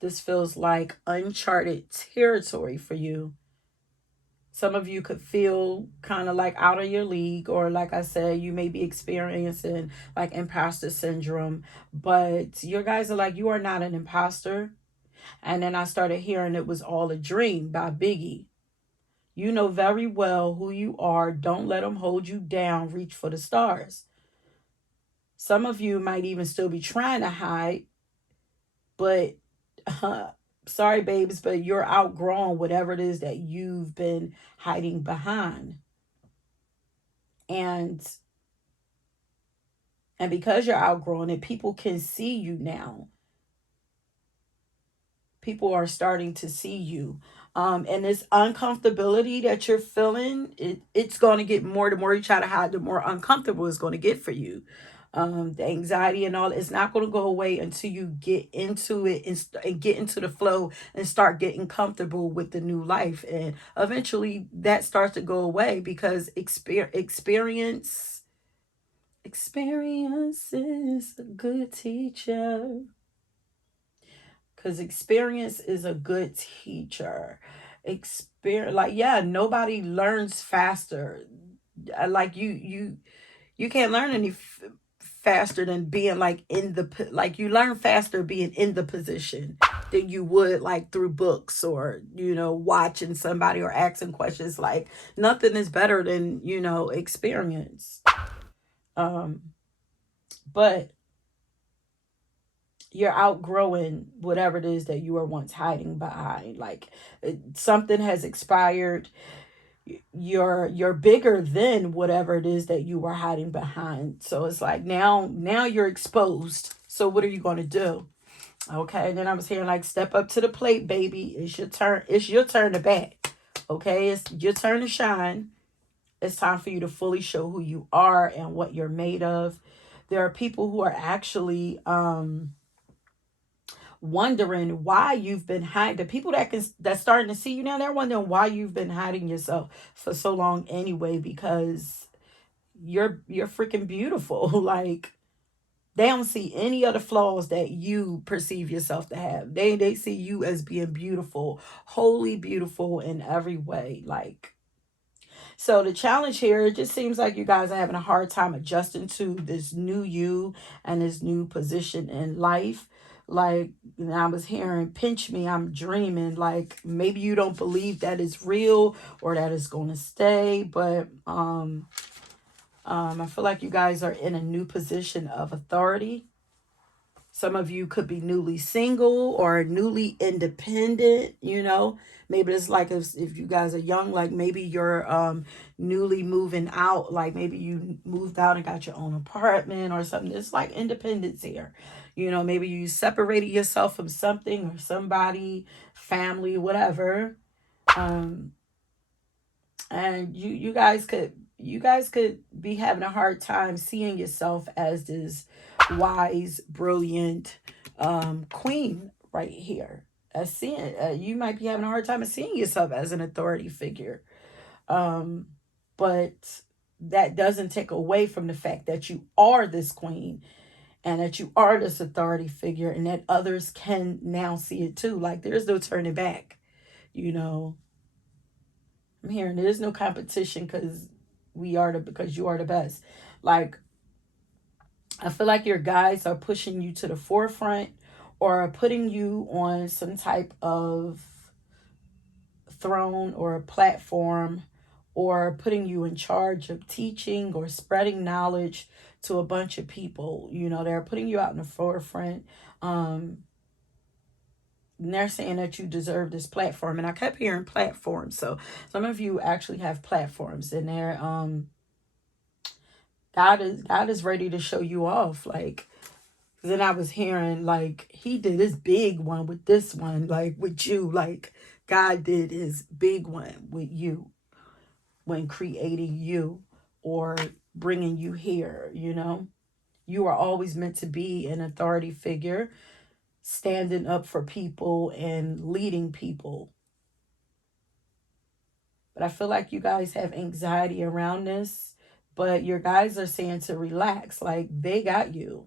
This feels like uncharted territory for you. Some of you could feel kind of like out of your league, or like I said, you may be experiencing like imposter syndrome. But your guys are like, you are not an imposter. And then I started hearing It Was All a Dream by Biggie. You know very well who you are. Don't let them hold you down. Reach for the stars. Some of you might even still be trying to hide, but sorry, babes, but you're outgrown whatever it is that you've been hiding behind. And because you're outgrowing it, people can see you now. People are starting to see you. And this uncomfortability that you're feeling, it's going to get more, the more you try to hide, the more uncomfortable it's going to get for you. The anxiety and all, it's not going to go away until you get into it and get into the flow and start getting comfortable with the new life. And eventually that starts to go away, because experience is a good teacher. Because experience is a good teacher. Experience, like, yeah, nobody learns faster. Like, you can't learn any faster than being like like, you learn faster being in the position than you would like through books, or watching somebody or asking questions. Like, nothing is better than experience. um but you're outgrowing whatever it is that you were once hiding behind. Like, something has expired. You're bigger than whatever it is that you were hiding behind. So it's like now you're exposed. So what are you going to do? Okay, and then I was hearing like, step up to the plate, baby. It's your turn. It's your turn to bat. Okay, it's your turn to shine. It's time for you to fully show who you are and what you're made of. There are people who are actually wondering why you've been hiding. The people that's starting to see you now, they're wondering why you've been hiding yourself for so long anyway, because you're freaking beautiful. Like, they don't see any other flaws that you perceive yourself to have. They see you as being beautiful, wholly beautiful in every way. Like, so the challenge here, it just seems like you guys are having a hard time adjusting to this new you and this new position in life. Like, I was hearing, pinch me, I'm dreaming. Like, maybe you don't believe that it's real or that it's going to stay, but I feel like you guys are in a new position of authority. Some of you could be newly single or newly independent, you know. Maybe it's like, if you guys are young, like maybe you're newly moving out, like maybe you moved out and got your own apartment or something. It's like independence here. You know, maybe you separated yourself from something or somebody, family, whatever. Um, and you guys could be having a hard time seeing yourself as this wise, brilliant queen right here. As seeing, you might be having a hard time of seeing yourself as an authority figure, um, but that doesn't take away from the fact that you are this queen and that you are this authority figure, and that others can now see it too. Like, there's no turning back, you know. I'm hearing there's no competition because you are the best. Like, I feel like your guides are pushing you to the forefront or are putting you on some type of throne or a platform, or putting you in charge of teaching or spreading knowledge to a bunch of people. You know, they're putting you out in the forefront. Um, and they're saying that you deserve this platform. And I kept hearing platforms. So some of you actually have platforms, and they're God is ready to show you off. Like, then I was hearing like he did his big one with this one, like with you. Like, God did his big one with you when creating you or bringing you here, you know. You are always meant to be an authority figure, standing up for people and leading people. But I feel like you guys have anxiety around this, but your guys are saying to relax. Like, they got you.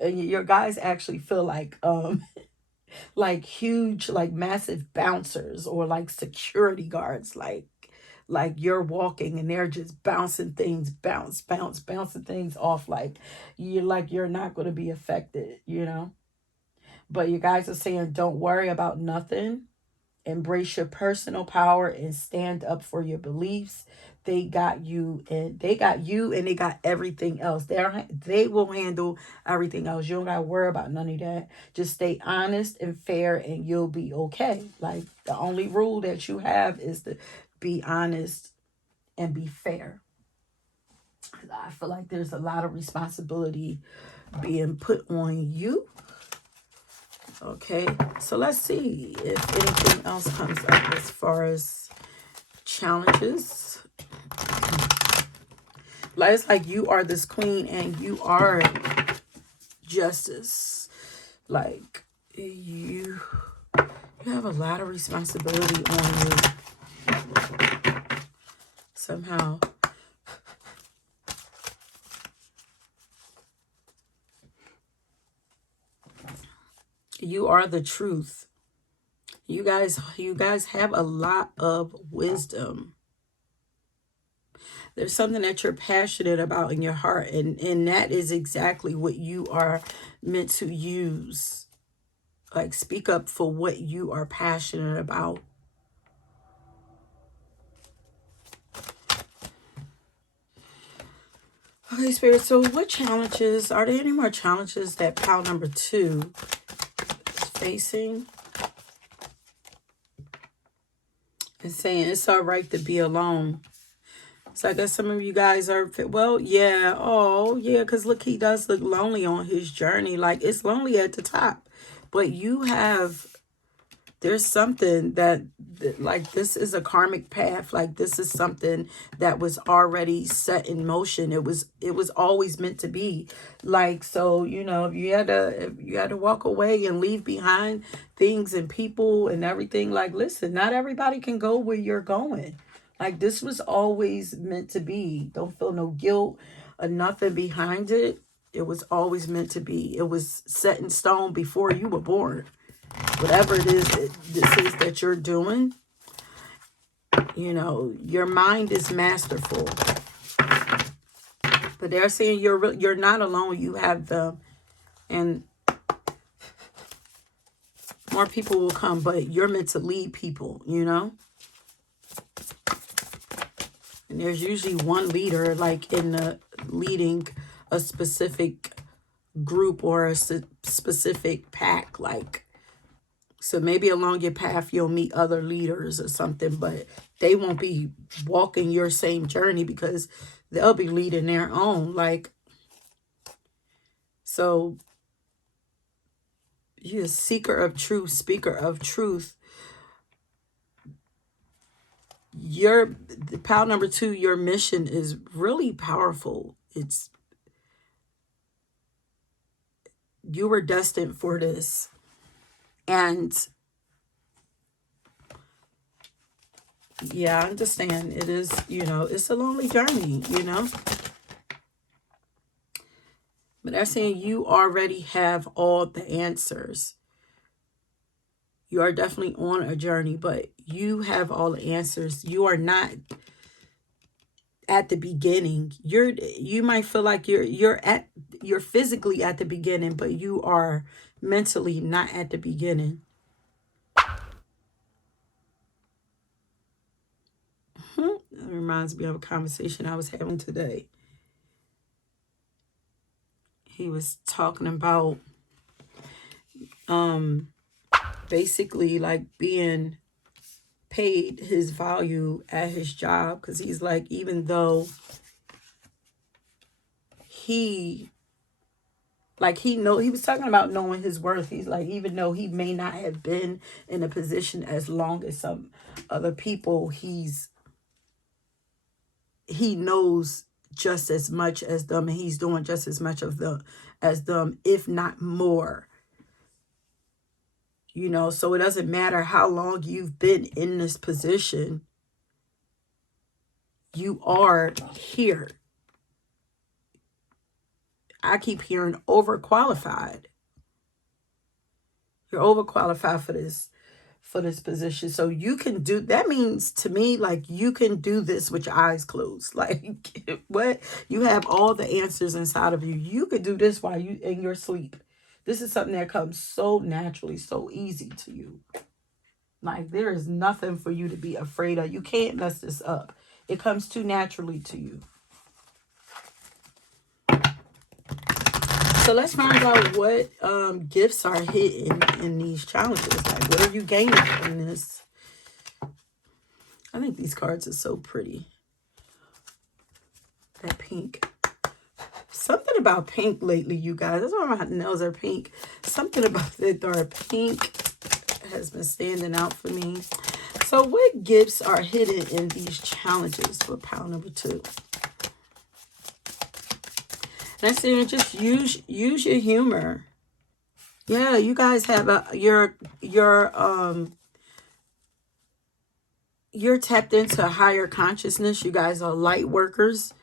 And your guys actually feel like huge, like massive bouncers or like security guards, like you're walking and they're just bouncing things, bouncing things off, like you're not going to be affected, you know. But you guys are saying, don't worry about nothing. Embrace your personal power and stand up for your beliefs. They got you and they got everything else. They will handle everything else. You don't gotta worry about none of that. Just stay honest and fair and you'll be okay. Like, the only rule that you have is to be honest and be fair. I feel like there's a lot of responsibility being put on you. Okay, so let's see if anything else comes up as far as challenges. Like, it's like you are this queen and you are justice. Like, you have a lot of responsibility on you somehow. You are the truth. You guys have a lot of wisdom. There's something that you're passionate about in your heart, and that is exactly what you are meant to use. Like, speak up for what you are passionate about. Okay, Spirit, so what challenges, are there any more challenges that pile number 2 is facing? It's saying it's all right to be alone. So I guess some of you guys are, well, yeah. Oh, yeah, because look, he does look lonely on his journey. Like, it's lonely at the top. But you have, there's something like, this is a karmic path. Like, this is something that was already set in motion. It was always meant to be. Like, so, you know, if you had to walk away and leave behind things and people and everything, like, listen, not everybody can go where you're going. Like, this was always meant to be. Don't feel no guilt or nothing behind it. It was always meant to be. It was set in stone before you were born. Whatever it is that you're doing, you know, your mind is masterful. But they're saying you're not alone. You have them, and more people will come. But you're meant to lead people, you know. And there's usually one leader, like in the leading a specific group or a specific pack, like. So maybe along your path, you'll meet other leaders or something, but they won't be walking your same journey because they'll be leading their own. Like, so you're a seeker of truth, speaker of truth. The pile number 2, your mission is really powerful. You were destined for this. And yeah, I understand. It is, you know, it's a lonely journey, you know. But they're saying you already have all the answers. You are definitely on a journey, but you have all the answers. You are not at the beginning. You might feel like you're physically at the beginning, but you are mentally not at the beginning. That reminds me of a conversation I was having today. He was talking about basically like being paid his value at his job, because he's like, even though he was talking about knowing his worth. He's like, even though he may not have been in a position as long as some other people, he knows just as much as them, and he's doing just as much as them, if not more. You know, so it doesn't matter how long you've been in this position. You are here. I keep hearing overqualified. You're overqualified for this position. So you can do, that means to me, like, you can do this with your eyes closed. Like, what? You have all the answers inside of you. You could do this while you in your sleep. This is something that comes so naturally, so easy to you. Like, there is nothing for you to be afraid of. You can't mess this up. It comes too naturally to you. So let's find out what gifts are hidden in these challenges. Like, what are you gaining from this? I think these cards are so pretty. That pink. Something about pink lately, you guys. That's why my nails are pink. Something about that dark pink has been standing out for me. So what gifts are hidden in these challenges for pile number 2? Next thing, just use your humor. Yeah, you guys have you're tapped into a higher consciousness. You guys are light workers.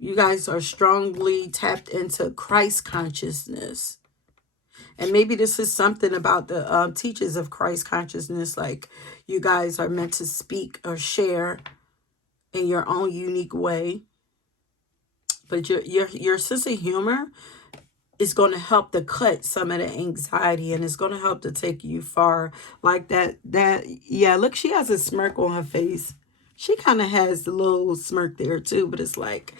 You guys are strongly tapped into Christ consciousness. And maybe this is something about the teachers of Christ consciousness. Like, you guys are meant to speak or share in your own unique way. But your sense of humor is going to help to cut some of the anxiety, and it's going to help to take you far. Like yeah, look, she has a smirk on her face. She kind of has a little smirk there too, but it's like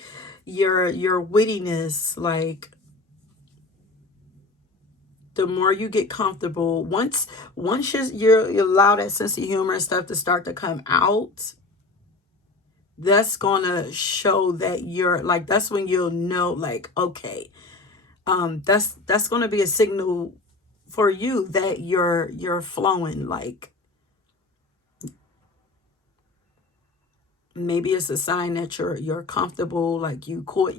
your wittiness, like, the more you get comfortable, once you allow that sense of humor and stuff to start to come out, that's gonna show that you're like, that's when you'll know, like, okay, that's gonna be a signal for you that you're flowing. Like, maybe it's a sign that you're comfortable, like you caught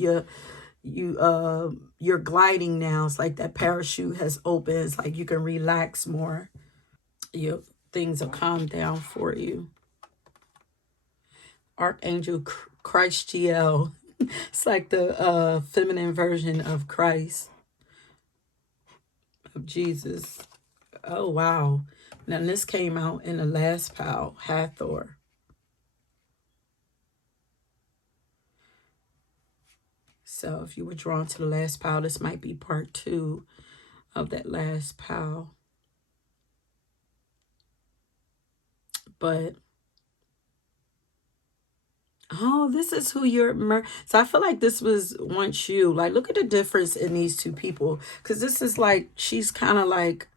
you're gliding now. It's like that parachute has opened. It's like you can relax more. Your things will calm down for you. Archangel Christ GL. It's like the feminine version of Christ, of Jesus. Oh wow. Now this came out in the last pile, Hathor. So if you were drawn to the last pile, this might be part 2 of that last pile. But oh, this is who you're. So I feel like this was once you. Like, look at the difference in these two people. Because this is like, she's kind of like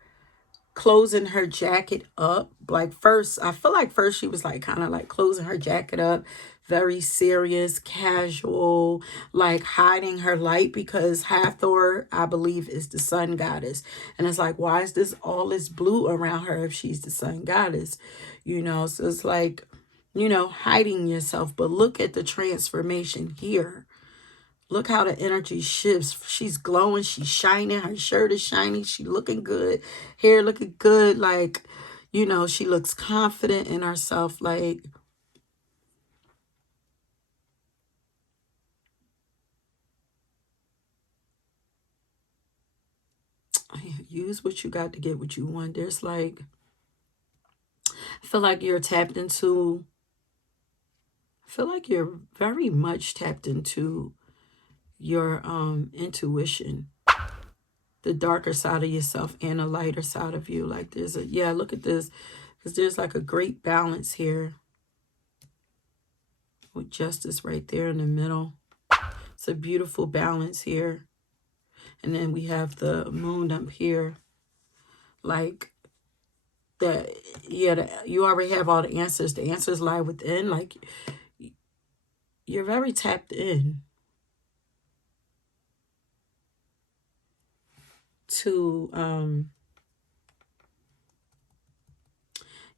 closing her jacket up. Like, first, I feel like first she was like kind of like closing her jacket up. Very serious, casual, like hiding her light, because Hathor, I believe, is the sun goddess. And it's like, why is this all this blue around her if she's the sun goddess? You know, so it's like, you know, hiding yourself. But look at the transformation here. Look how the energy shifts. She's glowing. She's shining. Her shirt is shiny. She looking good. Hair looking good. Like, you know, she looks confident in herself. Like, use what you got to get what you want. There's like, I feel like you're tapped into, I feel like you're very much tapped into your intuition, the darker side of yourself and the lighter side of you. Like, there's a, yeah, look at this, because there's like a great balance here with justice right there in the middle. It's a beautiful balance here. And then we have the moon up here. Like, that, yeah, you already have all the answers. The answers lie within. Like, you're very tapped in to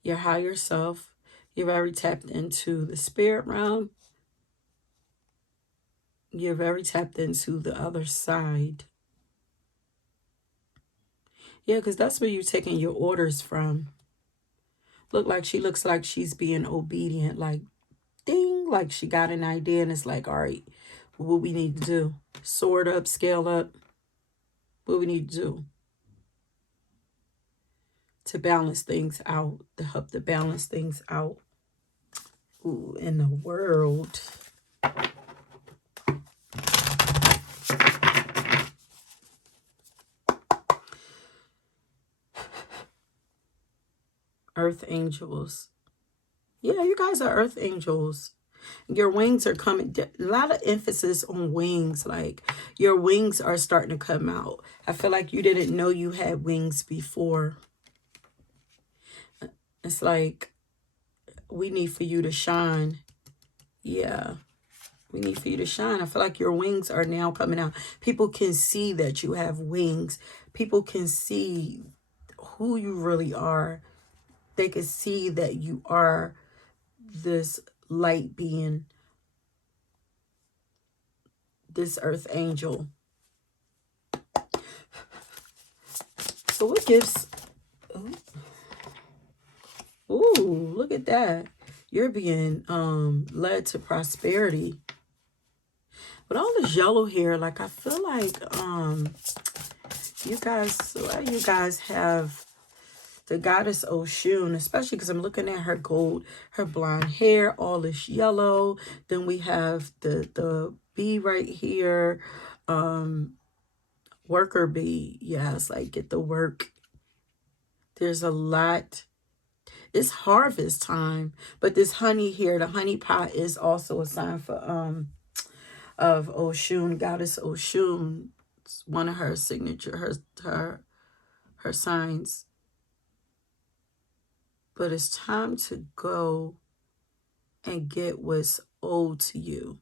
your higher self. You're very tapped into the spirit realm. You're very tapped into the other side. Yeah, because that's where you're taking your orders from. She looks like she's being obedient. Like, ding, like she got an idea and it's like, all right, what we need to do? Sword up, scale up. What we need to do to balance things out, to help to balance things out. Ooh, in the world. Earth angels. Yeah, you guys are earth angels. Your wings are coming. A lot of emphasis on wings. Like, your wings are starting to come out. I feel like you didn't know you had wings before. It's like, we need for you to shine. Yeah, we need for you to shine. I feel like your wings are now coming out. People can see that you have wings. People can see who you really are. They can see that you are this light being, this earth angel. So what gives... Ooh, look at that. You're being led to prosperity. But all this yellow here, like, I feel like you guys have the goddess Oshun, especially because I'm looking at her gold, her blonde hair, all this yellow. Then we have the bee right here, worker bee. Yeah, it's like, get the work. There's a lot. It's harvest time, but this honey here, the honey pot, is also a sign for of Oshun, goddess Oshun. It's one of her signature, her signs. But it's time to go and get what's owed to you.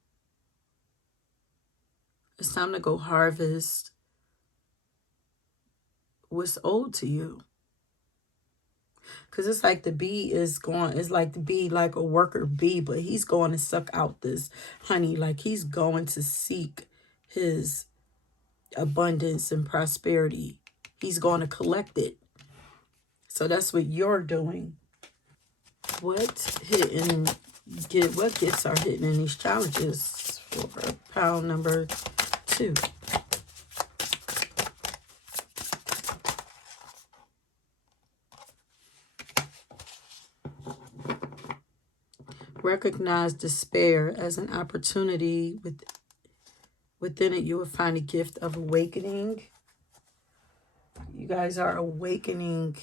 It's time to go harvest what's owed to you. Because it's like the bee is going, it's like the bee, like a worker bee, but he's going to suck out this honey. Like he's going to seek his abundance and prosperity. He's going to collect it. So that's what you're doing. What gifts are hidden in these challenges for pile number 2? Recognize despair as an opportunity. Within it, you will find a gift of awakening. You guys are awakening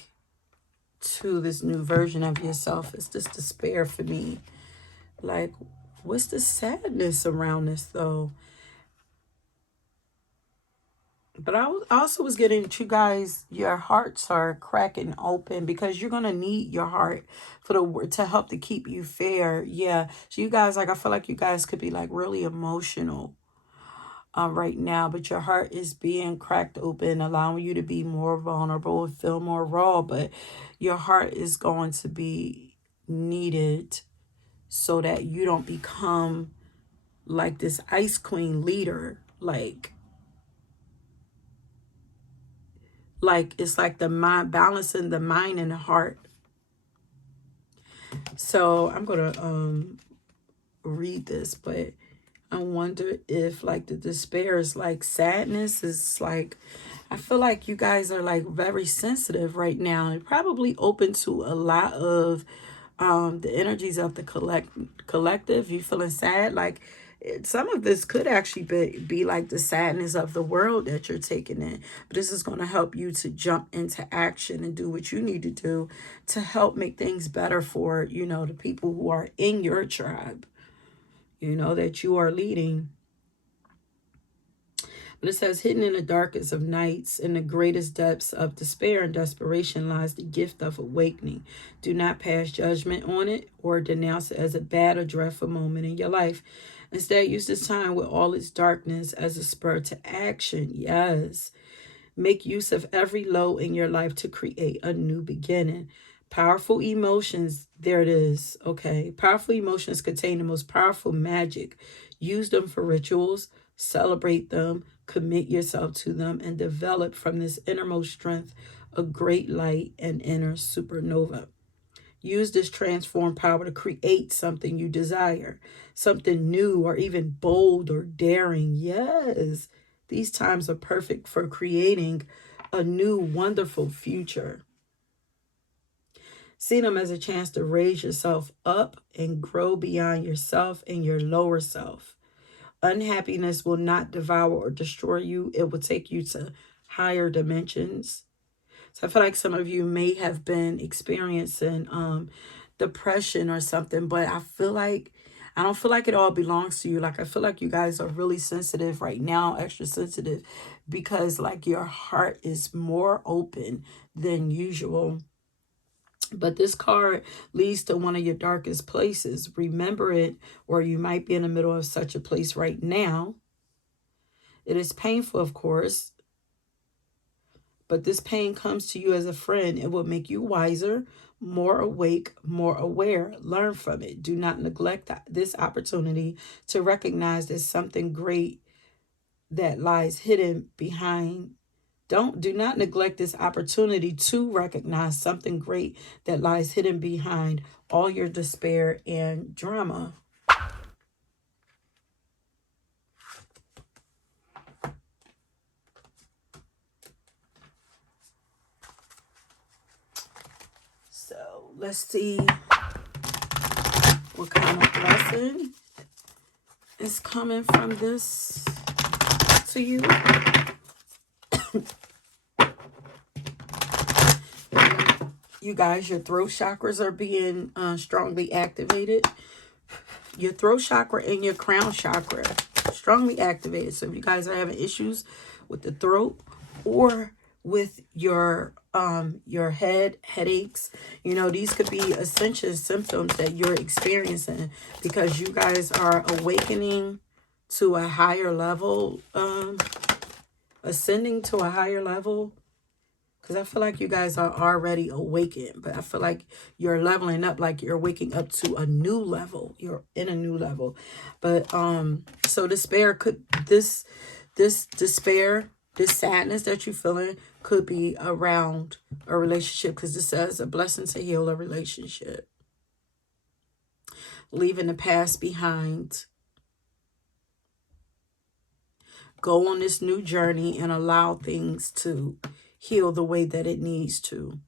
to this new version of yourself. It's this despair for me. Like, what's the sadness around this, though? But I also was getting that you guys, your hearts are cracking open because you're going to need your heart to help to keep you fair. Yeah. So you guys, like, I feel like you guys could be like really emotional right now, but your heart is being cracked open, allowing you to be more vulnerable and feel more raw. But your heart is going to be needed so that you don't become like this ice queen leader, like it's like the mind, balancing the mind and the heart. So I'm gonna read this, but I wonder if like the despair is like sadness is like, I feel like you guys are like very sensitive right now and probably open to a lot of the energies of the collective. You feeling sad, like some of this could actually be like the sadness of the world that you're taking in, but this is going to help you to jump into action and do what you need to do to help make things better for, you know, the people who are in your tribe, you know, that you are leading. But it says, hidden in the darkest of nights, in the greatest depths of despair and desperation lies the gift of awakening. Do not pass judgment on it or denounce it as a bad or dreadful moment in your life. Instead, use this time with all its darkness as a spur to action. Yes. Make use of every low in your life to create a new beginning. Powerful emotions, there it is. Okay. Powerful emotions contain the most powerful magic. Use them for rituals, celebrate them, commit yourself to them, and develop from this innermost strength a great light and inner supernova. Use this transformed power to create something you desire, something new or even bold or daring. Yes, these times are perfect for creating a new, wonderful future. See them as a chance to raise yourself up and grow beyond yourself and your lower self. Unhappiness will not devour or destroy you. It will take you to higher dimensions. So I feel like some of you may have been experiencing depression or something, but I don't feel like it all belongs to you. Like I feel like you guys are really sensitive right now, extra sensitive, because like your heart is more open than usual. But this card leads to one of your darkest places. Remember it, or you might be in the middle of such a place right now. It is painful, of course, but this pain comes to you as a friend. It will make you wiser, more awake, more aware. Learn from it. Do not neglect this opportunity to recognize there's something great that lies hidden behind. Do not neglect this opportunity to recognize something great that lies hidden behind all your despair and drama. So let's see what kind of lesson is coming from this to you. You guys, your throat chakras are being strongly activated. Your throat chakra and your crown chakra strongly activated. So if you guys are having issues with the throat or with your headaches. You know, these could be ascension symptoms that you're experiencing because you guys are awakening to a higher level, ascending to a higher level. Because I feel like you guys are already awakened, but I feel like you're leveling up, like you're waking up to a new level. You're in a new level. But so despair could, this despair, this sadness that you're feeling could be around a relationship, because it says a blessing to heal a relationship. Leaving the past behind. Go on this new journey and allow things to heal the way that it needs to.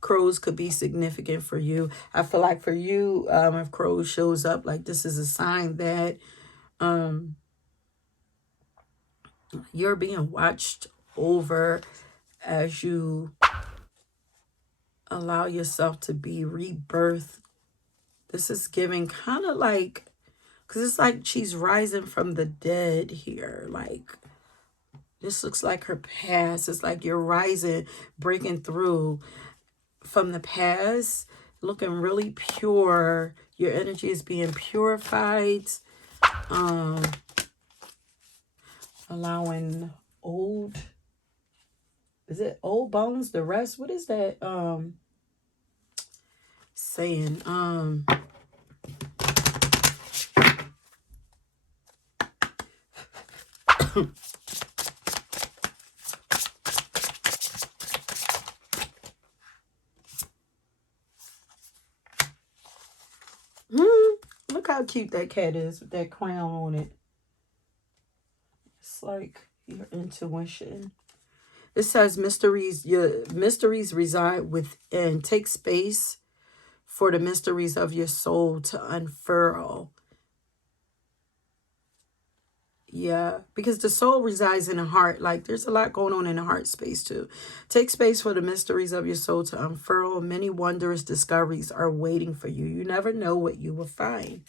Crows could be significant for you. I feel like for you, if crows shows up, like this is a sign that you're being watched over as you allow yourself to be rebirthed. This is giving kind of like, because it's like she's rising from the dead here. Like, this looks like her past. It's like you're rising, breaking through from the past, looking really pure. Your energy is being purified. Allowing old, is it old bones to rest? What is that saying? Look how cute that cat is with that crown on it. It's like your intuition. It says your mysteries reside within. Take space for the mysteries of your soul to unfurl. Yeah, because the soul resides in the heart. Like, there's a lot going on in the heart space too. Take space for the mysteries of your soul to unfurl. Many wondrous discoveries are waiting for you. You never know what you will find.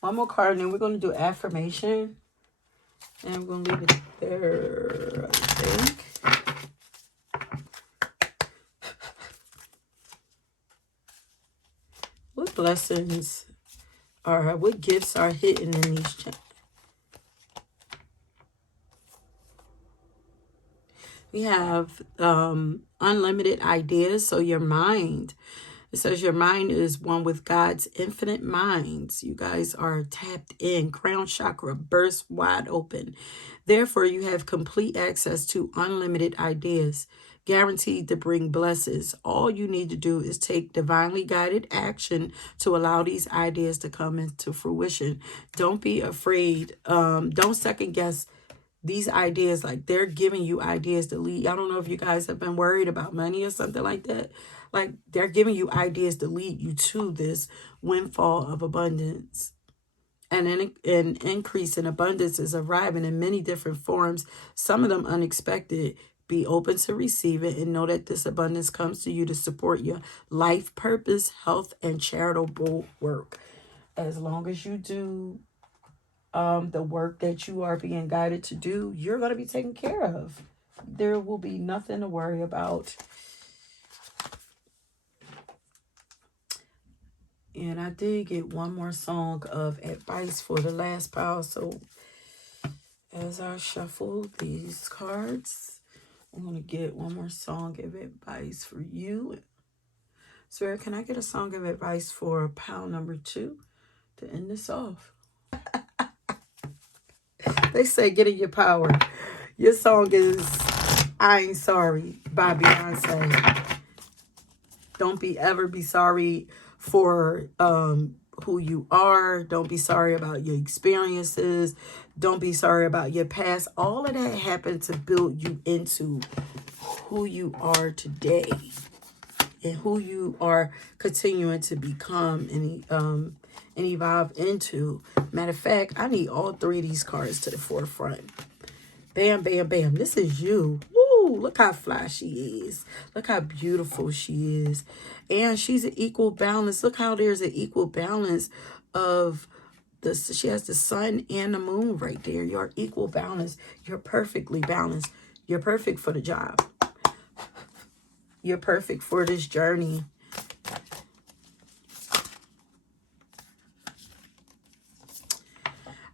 One more card, and then we're going to do affirmation. And we're going to leave it there, I think. What blessings are, what gifts are hidden in these channels? We have unlimited ideas. So your mind, it says your mind is one with God's infinite minds. You guys are tapped in. Crown chakra bursts wide open. Therefore, you have complete access to unlimited ideas, guaranteed to bring blessings. All you need to do is take divinely guided action to allow these ideas to come into fruition. Don't be afraid. Don't second guess these ideas. Like, they're giving you ideas to lead. I don't know if you guys have been worried about money or something like that. Like, they're giving you ideas to lead you to this windfall of abundance. And an increase in abundance is arriving in many different forms, some of them unexpected. Be open to receive it and know that this abundance comes to you to support your life purpose, health, and charitable work. As long as you do the work that you are being guided to do, you're going to be taken care of. There will be nothing to worry about. And I did get one more song of advice for the last pile. So as I shuffle these cards, I'm going to get one more song of advice for you. Sarah, can I get a song of advice for pile number 2 to end this off? They say get in your power. Your song is I Ain't Sorry by Beyonce. Don't ever be sorry for who you are. Don't be sorry about your experiences. Don't be sorry about your past. All of that happened to build you into who you are today and who you are continuing to become and evolve into. Matter of fact, I need all 3 of these cards to the forefront. Bam, bam, bam. This is you. Woo, look how fly she is. Look how beautiful she is. And she's an equal balance. Look how there's an equal balance of She has the sun and the moon right there. You're equal balance. You're perfectly balanced. You're perfect for the job. You're perfect for this journey.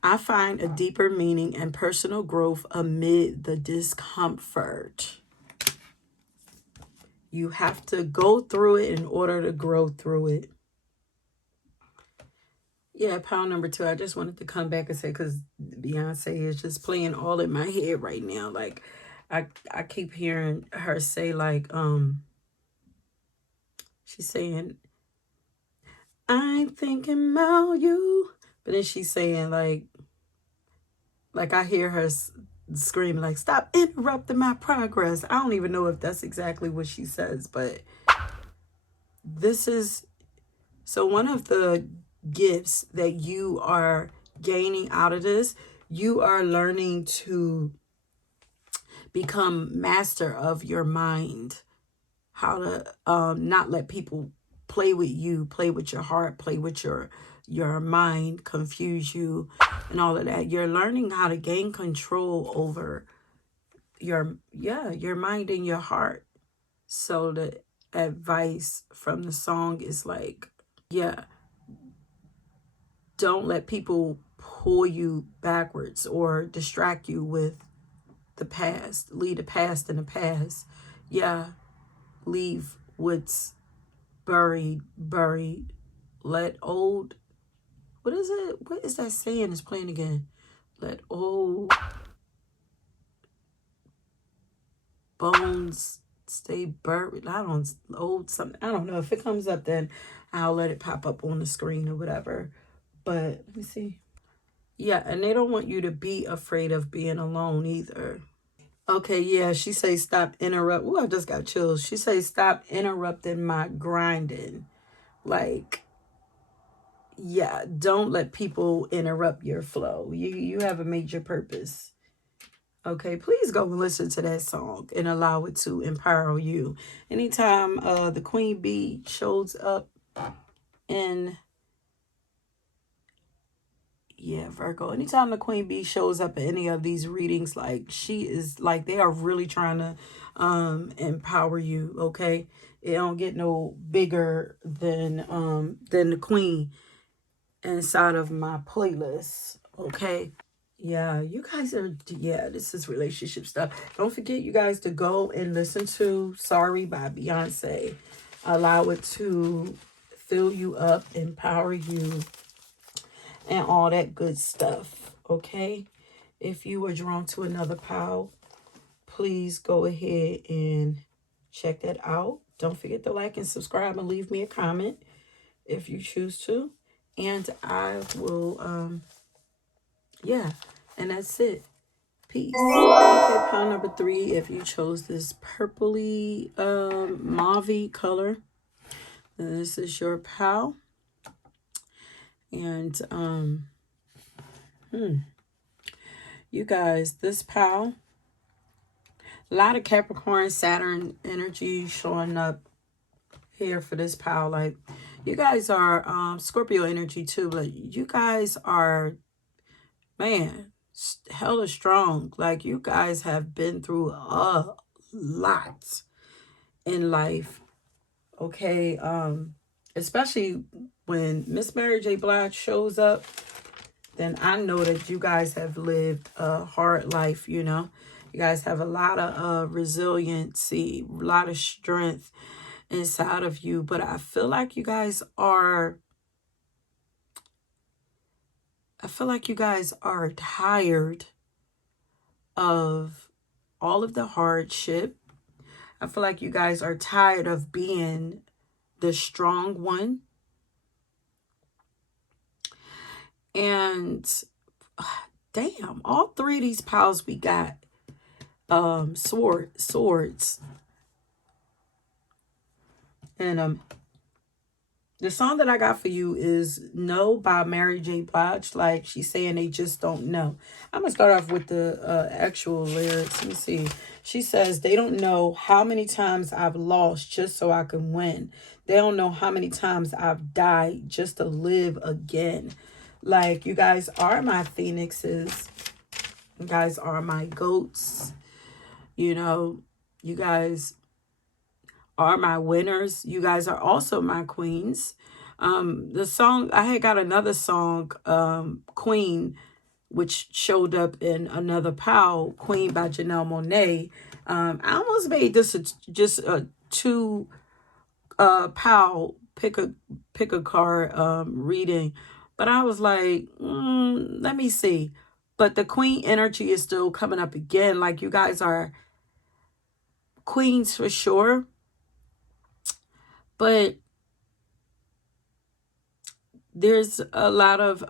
I find a deeper meaning and personal growth amid the discomfort. You have to go through it in order to grow through it. Yeah, pile number 2. I just wanted to come back and say, because Beyonce is just playing all in my head right now. Like, I keep hearing her say, like, she's saying, I'm thinking about you. But then she's saying, like I hear her screaming, like, stop interrupting my progress. I don't even know if that's exactly what she says, but this is, so one of the gifts that you are gaining out of this, you are learning to become master of your mind, how to not let people play with you, play with your heart, play with your mind, confuse you, and all of that. You're learning how to gain control over your mind and your heart. So the advice from the song is like, don't let people pull you backwards or distract you with the past. Leave the past in the past. Leave what's buried. Let old, what is it? What is that saying? It's playing again. Let old bones stay buried. Old something. I don't know. If it comes up, then I'll let it pop up on the screen or whatever. But let me see. Yeah, and they don't want you to be afraid of being alone either. Okay, yeah, she say stop interrupt. Ooh, I just got chills. She say stop interrupting my grinding. Like, yeah, don't let people interrupt your flow. You have a major purpose. Okay, please go and listen to that song and allow it to empower you. Anytime the Queen Bee shows up in, Virgo, anytime the Queen Bee shows up in any of these readings, like, she is like, they are really trying to empower you. Okay, it don't get no bigger than the Queen inside of my playlist. Okay, yeah, you guys are, this is relationship stuff. Don't forget, you guys, to go and listen to Sorry by Beyonce. Allow it to fill you up, empower you, and all that good stuff. Okay, if you were drawn to another pile, please go ahead and check that out. Don't forget to like and subscribe and leave me a comment if you choose to. And I will, and that's it. Peace. Okay, pile number 3, if you chose this purpley, mauve color, then this is your pile. And, you guys, this pile, a lot of Capricorn, Saturn energy showing up here for this pile. Like, you guys are Scorpio energy too, but you guys are, man, hella strong. Like, you guys have been through a lot in life. Okay, especially when Miss Mary J. Blige shows up, then I know that you guys have lived a hard life. You guys have a lot of resiliency, a lot of strength inside of you. But I feel like you guys are tired of all of the hardship. I feel like you guys are tired of being the strong one. And damn, all 3 of these piles we got swords. And the song that I got for you is No by Mary J. Blige. Like, she's saying they just don't know. I'm going to start off with the actual lyrics. Let me see. She says, they don't know how many times I've lost just so I can win. They don't know how many times I've died just to live again. Like, you guys are my phoenixes. You guys are my goats. You know, you guys are my winners. You guys are also my queens. The song, I had got another song, Queen, which showed up in another POW, Queen by Janelle Monáe. I almost made this just a two POW pick a card reading, but I was like, let me see. But the Queen energy is still coming up again. Like, you guys are queens for sure, but there's a lot of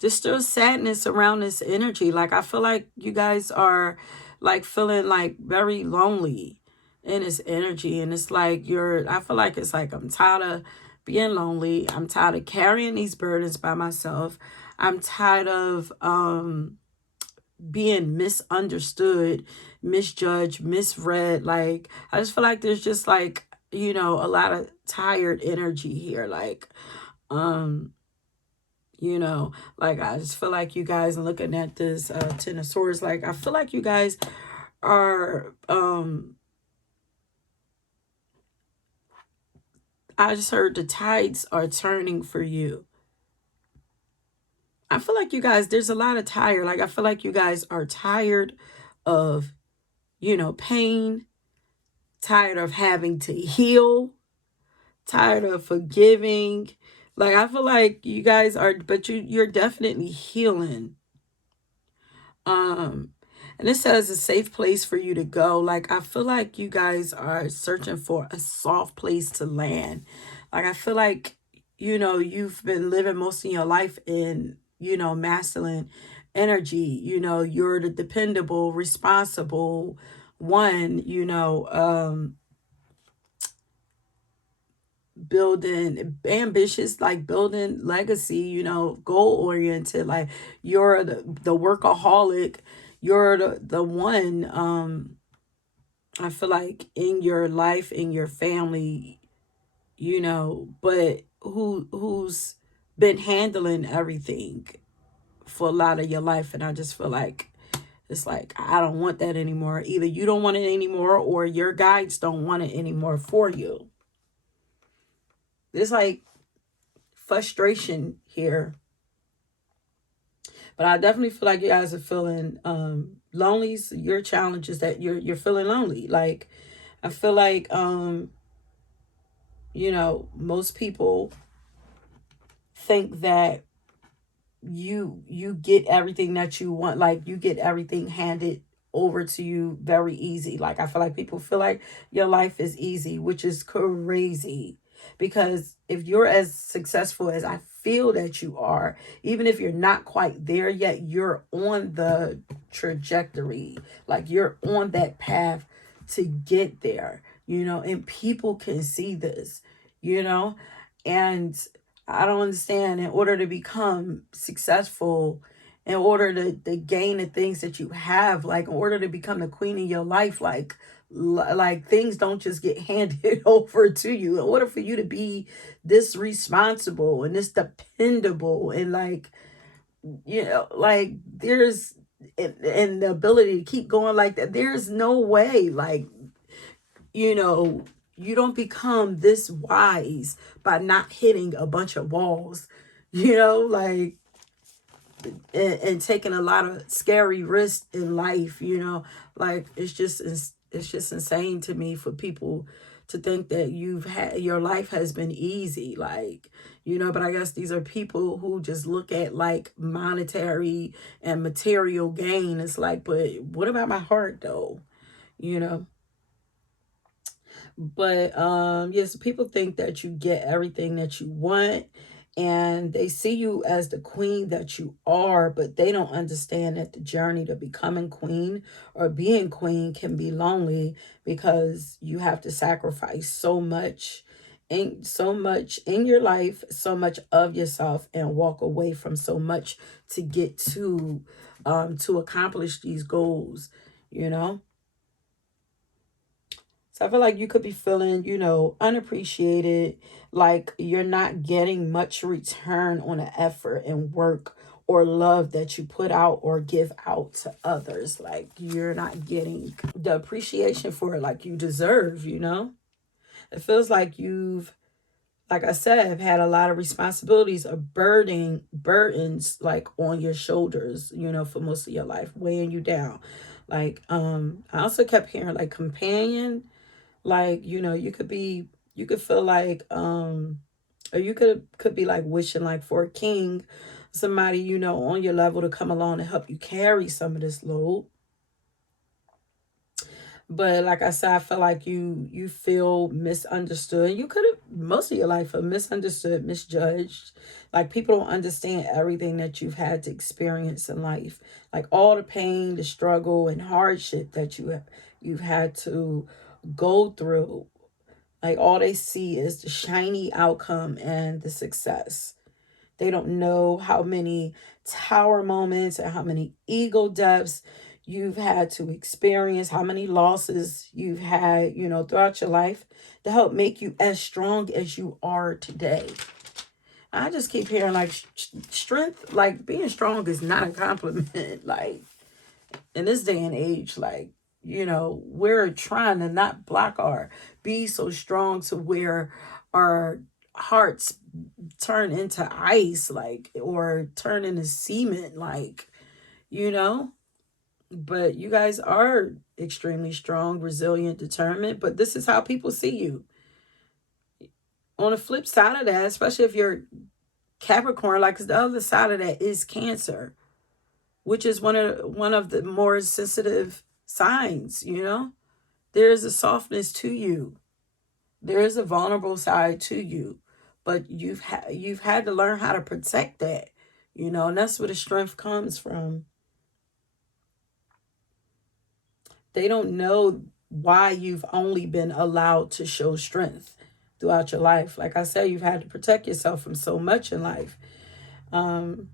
there's still sadness around this energy. Like, I feel like you guys are like feeling like very lonely in this energy, and it's like I feel like it's like, I'm tired of being lonely. I'm tired of carrying these burdens by myself. I'm tired of being misunderstood, misjudged, misread. Like, I just feel like there's just like, a lot of tired energy here. Like, like, I just feel like you guys, and looking at this Ten of Swords, like, I feel like you guys are I just heard the tides are turning for you. I feel like you guys, there's a lot of tired. Like, I feel like you guys are tired of, pain, tired of having to heal, tired of forgiving. Like, I feel like you guys are, but you're definitely healing. And it says a safe place for you to go. Like, I feel like you guys are searching for a soft place to land. Like, I feel like, you've been living most of your life in, masculine energy. You're the dependable, responsible one, building ambitious, like building legacy, goal oriented. Like, you're the workaholic. You're the one, I feel like, in your life, in your family, but who's been handling everything for a lot of your life. And I just feel like it's like, I don't want that anymore. Either you don't want it anymore, or your guides don't want it anymore for you. It's like frustration here. But I definitely feel like you guys are feeling lonely. So your challenge is that you're feeling lonely. Like, I feel like most people think that you get everything that you want. Like, you get everything handed over to you very easy. Like, I feel like people feel like your life is easy, which is crazy. Because if you're as successful as I feel that you are, even if you're not quite there yet, you're on the trajectory. Like, you're on that path to get there, and people can see this, and I don't understand. In order to become successful, in order to gain the things that you have, like, in order to become the queen of your life, like things don't just get handed over to you. In order for you to be this responsible and this dependable, and like, like, there's and the ability to keep going like that, there's no way, like, you don't become this wise by not hitting a bunch of walls, like, and taking a lot of scary risks in life, like, it's just insane to me for people to think that your life has been easy, like, but I guess these are people who just look at like monetary and material gain. It's like, but what about my heart though, you know but yes, people think that you get everything that you want, and they see you as the queen that you are, but they don't understand that the journey to becoming queen or being queen can be lonely, because you have to sacrifice so much in your life, so much of yourself, and walk away from so much to get to accomplish these goals, you know. So I feel like you could be feeling, you know, unappreciated, like you're not getting much return on the effort and work or love that you put out or give out to others. Like you're not getting the appreciation for it like you deserve, you know? It feels like you've, like I said, have had a lot of responsibilities or burdens like on your shoulders, you know, for most of your life, weighing you down. Like, I also kept hearing like companion, like, you know, you could feel like, or you could be like wishing like for a king, somebody, you know, on your level to come along and help you carry some of this load. But like I said, I feel like you feel misunderstood. You could have most of your life feel misunderstood, misjudged. Like people don't understand everything that you've had to experience in life. Like all the pain, the struggle, and hardship that you've had to go through. Like all they see is the shiny outcome and the success. They don't know how many tower moments and how many ego deaths you've had to experience, how many losses you've had, you know, throughout your life to help make you as strong as you are today. I just keep hearing like strength, like being strong is not a compliment. Like in this day and age, like, you know, we're trying to not block our be so strong to where our hearts turn into ice, like, or turn into cement, like, you know. But you guys are extremely strong, resilient, determined, but this is how people see you. On the flip side of that, especially if you're Capricorn, like the other side of that is Cancer, which is one of the more sensitive signs, you know. There is a softness to you. There is a vulnerable side to you, but you've had to learn how to protect that, you know, and that's where the strength comes from. They don't know why you've only been allowed to show strength throughout your life. Like I said, you've had to protect yourself from so much in life. Um,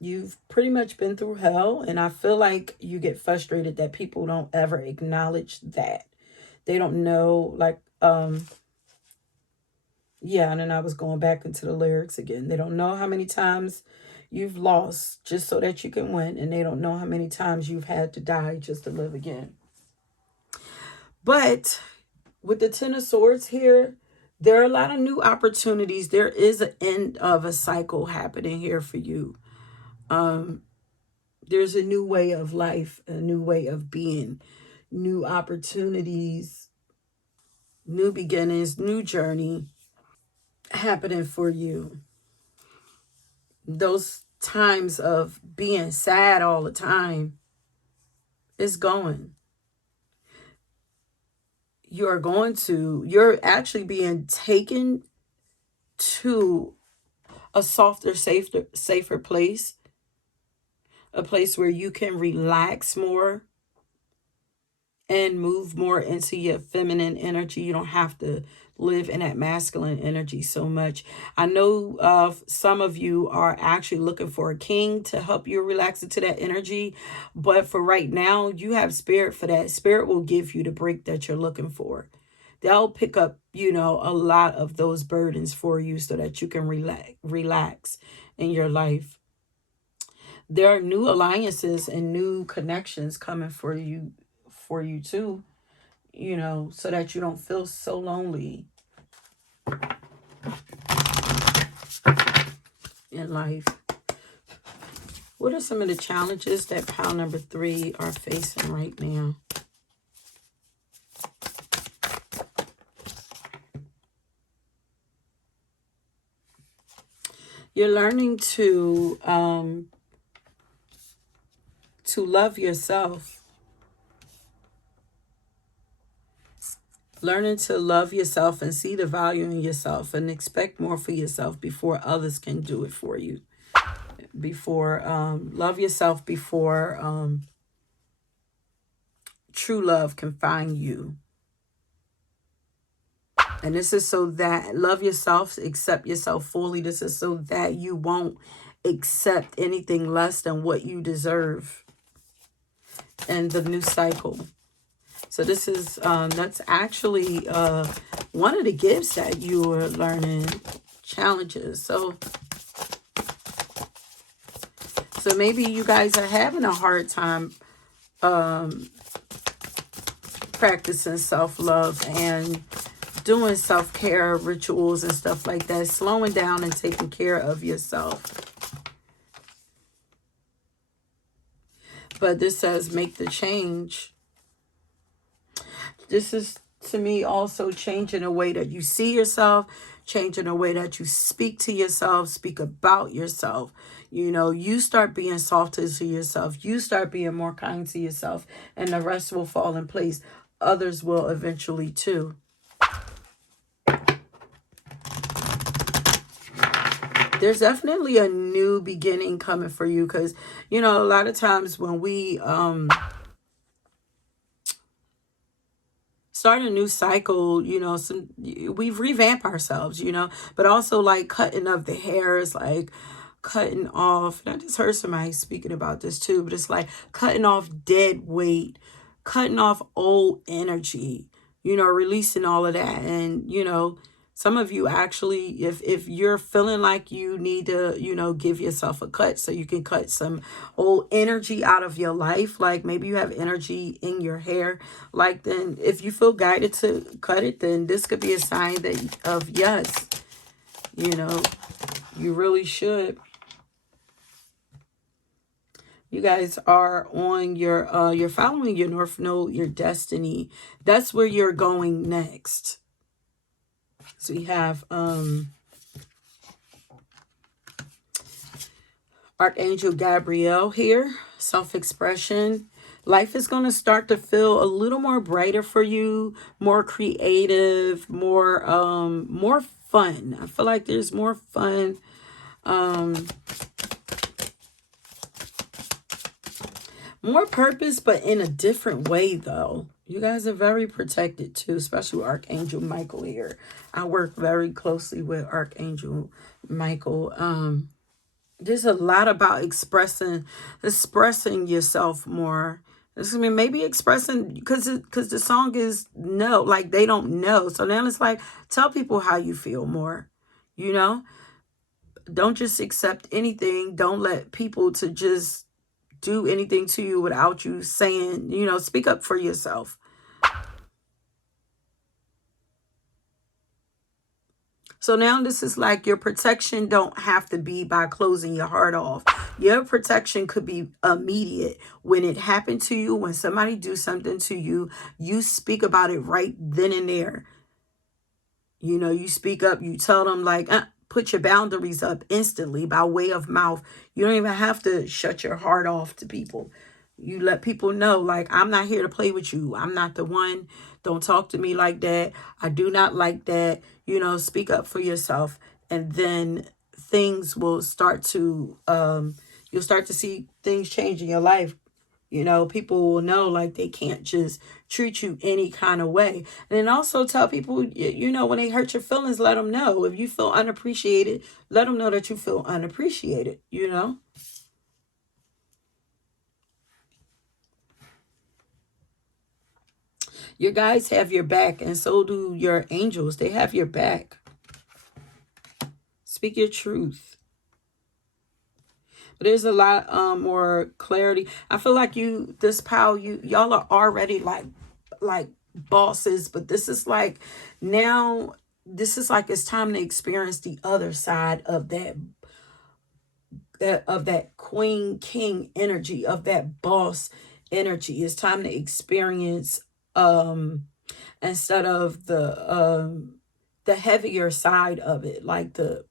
you've pretty much been through hell, and I feel like you get frustrated that people don't ever acknowledge that. They don't know, like, yeah, and then I was going back into the lyrics again. They don't know how many times you've lost just so that you can win, and they don't know how many times you've had to die just to live again. But with the Ten of Swords here, there are a lot of new opportunities. There is an end of a cycle happening here for you. There's a new way of life, a new way of being, new opportunities, new beginnings, new journey happening for you. Those times of being sad all the time is going. You're actually being taken to a softer, safer place, a place where you can relax more and move more into your feminine energy. You don't have to live in that masculine energy so much. I know some of you are actually looking for a king to help you relax into that energy. But for right now, you have spirit for that. Spirit will give you the break that you're looking for. They'll pick up, you know, a lot of those burdens for you so that you can relax in your life. There are new alliances and new connections coming for you too, you know, so that you don't feel so lonely in life. What are some of the challenges that pile number 3 are facing right now? You're learning to love yourself. Learning to love yourself and see the value in yourself and expect more for yourself before others can do it for you. Before love yourself before true love can find you. And this is so that love yourself, accept yourself fully. This is so that you won't accept anything less than what you deserve in the new cycle. So this is, that's actually one of the gifts that you are learning, challenges. So maybe you guys are having a hard time practicing self-love and doing self-care rituals and stuff like that, slowing down and taking care of yourself. But this says make the change. This is, to me, also changing the way that you see yourself, changing the way that you speak to yourself, speak about yourself. You know, you start being softer to yourself. You start being more kind to yourself, and the rest will fall in place. Others will eventually too. There's definitely a new beginning coming for you, because, you know, a lot of times when we start a new cycle, you know, we revamp ourselves, you know, but also like cutting of the hairs, like cutting off, and I just heard somebody speaking about this too, but it's like cutting off dead weight, cutting off old energy, you know, releasing all of that. And, you know, some of you actually, if you're feeling like you need to, you know, give yourself a cut so you can cut some old energy out of your life, like maybe you have energy in your hair, like, then if you feel guided to cut it, then this could be a sign that of yes, you know, you really should. You guys are on your you're following your North Node, your destiny. That's where you're going next. So we have Archangel Gabriel here, self-expression. Life is going to start to feel a little more brighter for you, more creative, more fun. I feel like there's more fun. More purpose, but in a different way, though. You guys are very protected, too, especially with Archangel Michael here. I work very closely with Archangel Michael. There's a lot about expressing yourself more. This, I mean, maybe expressing, because the song is no, like they don't know. So now it's like, tell people how you feel more, you know? Don't just accept anything. Don't let people to just do anything to you without you saying, you know, speak up for yourself. So now this is like your protection don't have to be by closing your heart off. Your protection could be immediate. When it happened to you, when somebody do something to you, you speak about it right then and there. You know, you speak up, you tell them like, put your boundaries up instantly by way of mouth. You don't even have to shut your heart off to people. You let people know, like, I'm not here to play with you. I'm not the one. Don't talk to me like that. I do not like that. You know, speak up for yourself. And then things will start to, you'll start to see things change in your life. You know, people will know, like, they can't just treat you any kind of way. And then also tell people, you know, when they hurt your feelings, let them know. If you feel unappreciated, let them know that you feel unappreciated, you know. Your guides have your back, and so do your angels. They have your back. Speak your truth. But there's a lot more clarity. I feel like this power, y'all are already like bosses, but this is like now, this is like it's time to experience the other side of that queen king energy, of that boss energy. It's time to experience instead of the heavier side of it, like the,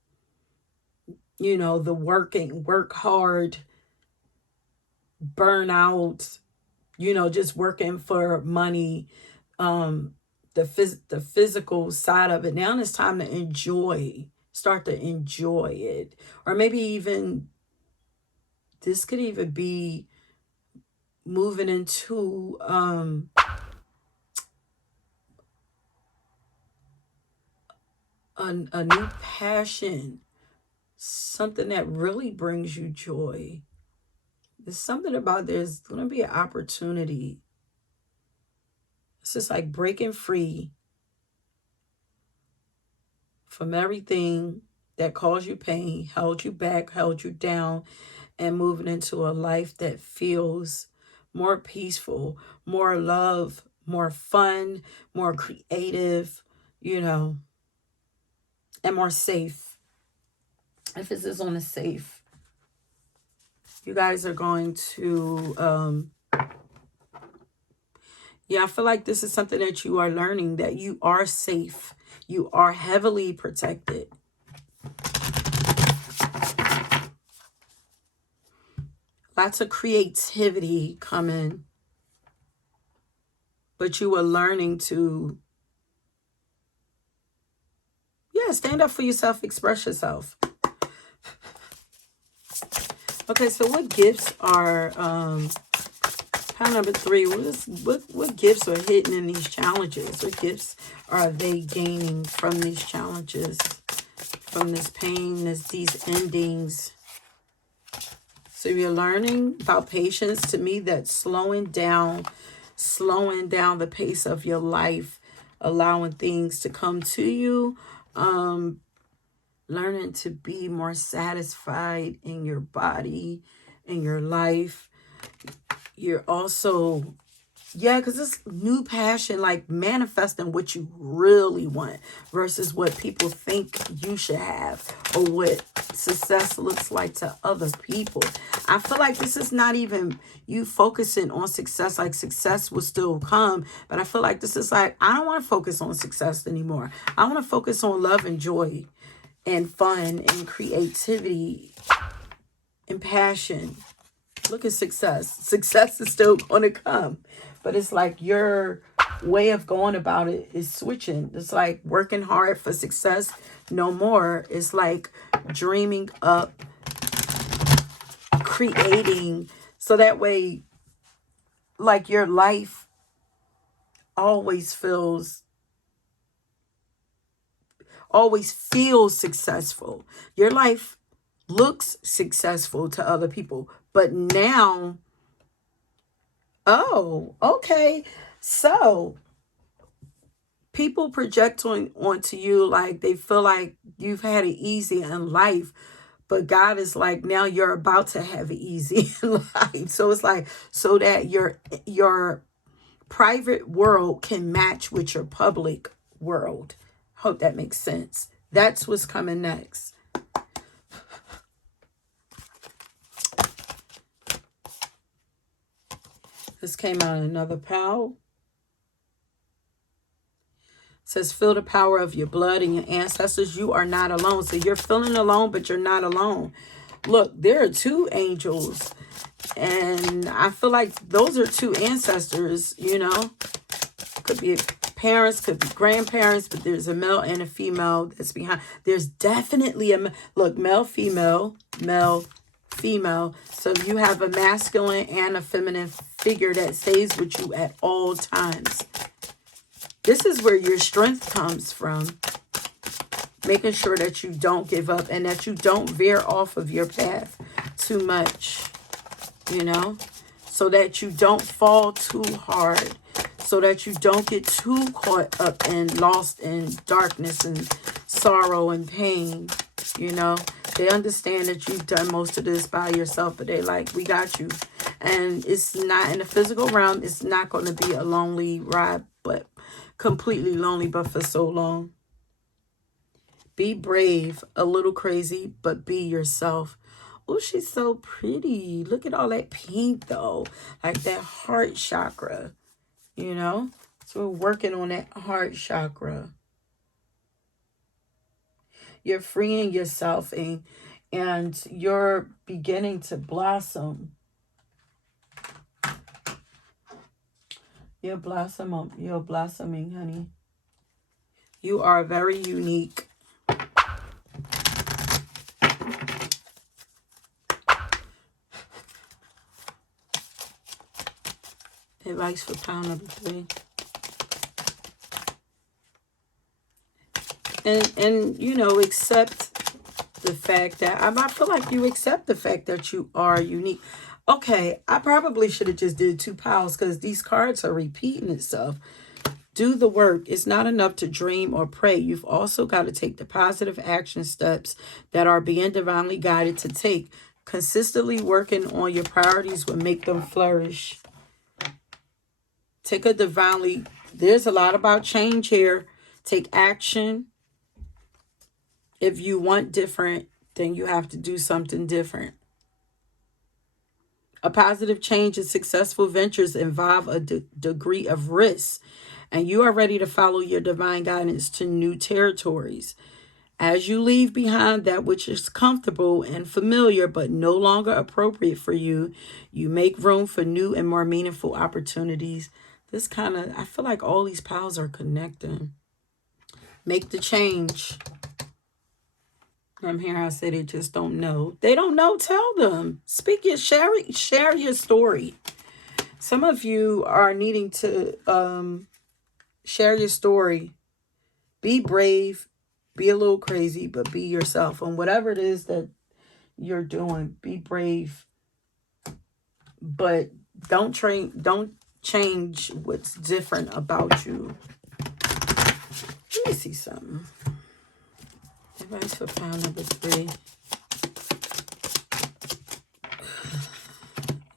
you know, the work hard, burnout, you know, just working for money, the physical side of it. Now it's time to start to enjoy it. Or maybe even, this could even be moving into a new passion, something that really brings you joy. There's something about, there's going to be an opportunity just like breaking free from everything that caused you pain, held you back, held you down, and moving into a life that feels more peaceful, more love, more fun, more creative, you know, and more safe. Emphasis on the safe. You guys are going to, yeah, I feel like this is something that you are learning, that you are safe. You are heavily protected. Lots of creativity coming. But you are learning to, yeah, stand up for yourself, express yourself. Okay, so what gifts are, pile number 3, what gifts are hidden in these challenges? What gifts are they gaining from these challenges, from this pain, these endings? So you're learning about patience. To me, that's slowing down the pace of your life, allowing things to come to you, learning to be more satisfied in your body, in your life. You're also, yeah, because this new passion, like manifesting what you really want versus what people think you should have or what success looks like to other people. I feel like this is not even you focusing on success, like success will still come. But I feel like this is like, I don't want to focus on success anymore. I want to focus on love and joy and fun and creativity and passion. Look at success. Success is still going to come. But it's like your way of going about it is switching. It's like working hard for success no more. It's like dreaming up, creating. So that way, like your life always feels successful. Your life looks successful to other people. But now, oh, okay. So people project onto you like they feel like you've had it easy in life. But God is like, now you're about to have it easy in life. So it's like, so that your private world can match with your public world. Hope that makes sense. That's what's coming next. This came out in another pile. It says, feel the power of your blood and your ancestors. You are not alone. So you're feeling alone, but you're not alone. Look, there are 2 angels. And I feel like those are 2 ancestors, you know. Could be parents, could be grandparents, but there's a male and a female that's behind. There's definitely a, look, male, female. So you have a masculine and a feminine figure that stays with you at all times. This is where your strength comes from. Making sure that you don't give up and that you don't veer off of your path too much, you know, so that you don't fall too hard, so that you don't get too caught up and lost in darkness and sorrow and pain, you know. They understand that you've done most of this by yourself, but they're like, we got you. And it's not in the physical realm. It's not going to be a lonely ride, but completely lonely, but for so long. Be brave, a little crazy, but be yourself. Oh, she's so pretty. Look at all that pink, though. Like that heart chakra, you know? So we're working on that heart chakra. You're freeing yourself and you're beginning to blossom. You're blossoming, honey. You are very unique. Advice for pile number 3. And you know, accept the fact that I feel like you accept the fact that you are unique. Okay, I probably should have just did 2 piles because these cards are repeating itself. Do the work. It's not enough to dream or pray. You've also got to take the positive action steps that are being divinely guided to take. Consistently working on your priorities will make them flourish. Take a divinely, there's a lot about change here. Take action. If you want different, then you have to do something different. A positive change and successful ventures involve a degree of risk, and you are ready to follow your divine guidance to new territories. As you leave behind that which is comfortable and familiar but no longer appropriate for you, you make room for new and more meaningful opportunities. This kind of, I feel like all these piles are connecting. Make the change. I'm here, I say they just don't know. They don't know, tell them. Speak your, share your story. Some of you are needing to share your story. Be brave. Be a little crazy, but be yourself. And whatever it is that you're doing, be brave. But don't change what's different about you. Let me see something. Advice for pile number 3.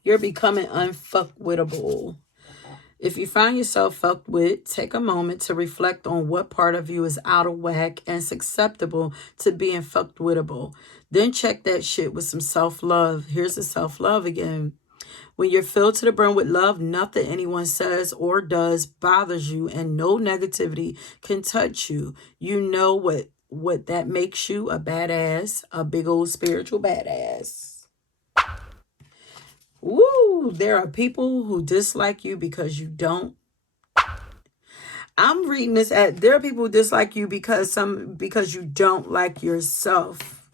You're becoming unfuckwittable. If you find yourself fucked with, take a moment to reflect on what part of you is out of whack and susceptible to being fuckwittable. Then check that shit with some self-love. Here's the self-love again. When you're filled to the brim with love, nothing anyone says or does bothers you, and no negativity can touch you. You know what that makes you: a badass, a big old spiritual badass. Woo! There are people who dislike you because you don't. I'm reading this at, there are people who dislike you because you don't like yourself.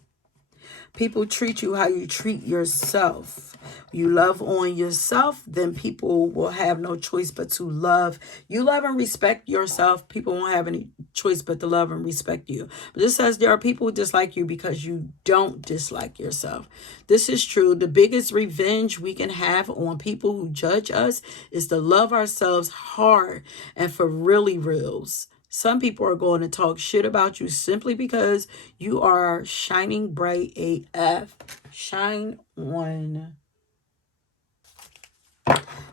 People treat you how you treat yourself. You love on yourself, then people will have no choice but to love. You love and respect yourself. People won't have any choice but to love and respect you. But this says there are people who dislike you because you don't dislike yourself. This is true. The biggest revenge we can have on people who judge us is to love ourselves hard and for really reals. Some people are going to talk shit about you simply because you are shining bright AF. Shine on.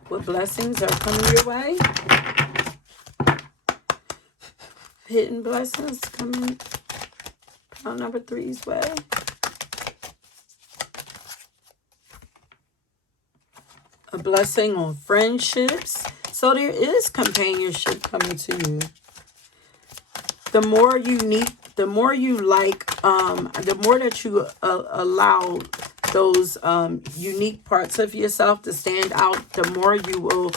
What blessings are coming your way? Hidden blessings coming on number 3's way. A blessing on friendships. So there is companionship coming to you. The more unique, the more you like, the more that you allow those unique parts of yourself to stand out, the more you will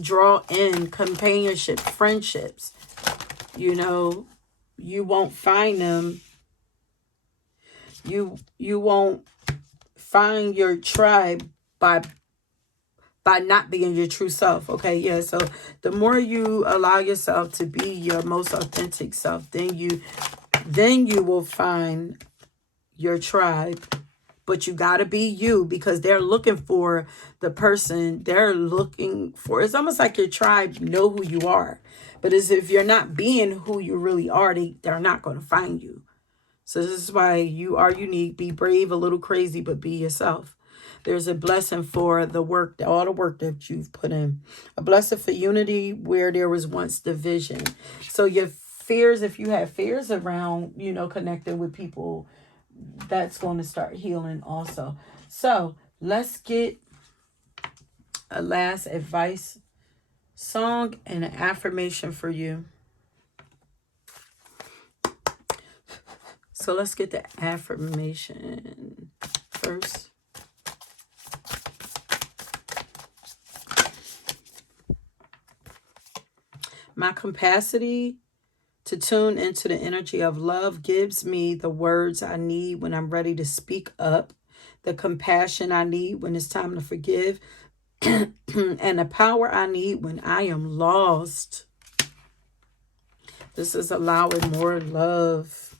draw in companionship, friendships. You know, you won't find them. You won't find your tribe by not being your true self. Okay, yeah. So the more you allow yourself to be your most authentic self, then you will find your tribe. But you got to be you, because they're looking for the person they're looking for. It's almost like your tribe know who you are. But as if you're not being who you really are, they're not going to find you. So this is why you are unique. Be brave, a little crazy, but be yourself. There's a blessing for the work, all the work that you've put in. A blessing for unity where there was once division. So your fears, if you have fears around, you know, connecting with people, that's going to start healing also. So let's get a last advice song and an affirmation for you. So let's get the affirmation first. My capacity to tune into the energy of love gives me the words I need when I'm ready to speak up, the compassion I need when it's time to forgive, and the power I need when I am lost. This is allowing more love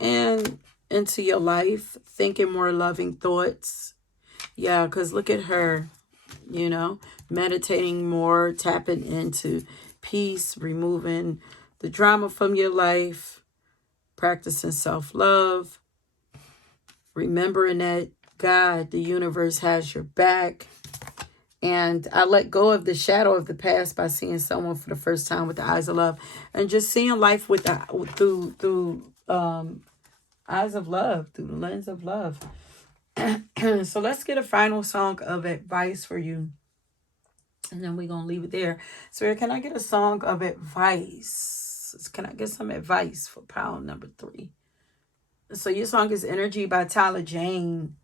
and into your life, thinking more loving thoughts. Yeah, because look at her. you know, meditating more, tapping into peace, removing the drama from your life, practicing self-love, remembering that God, the universe, has your back. And I let go of the shadow of the past by seeing someone for the first time with the eyes of love, and just seeing life with through eyes of love, through the lens of love. So let's get a final song of advice for you, and then we're gonna leave it there. So can I get a song of advice? Can I get some advice for pound number 3? So your song is Energy by Tyler Jane.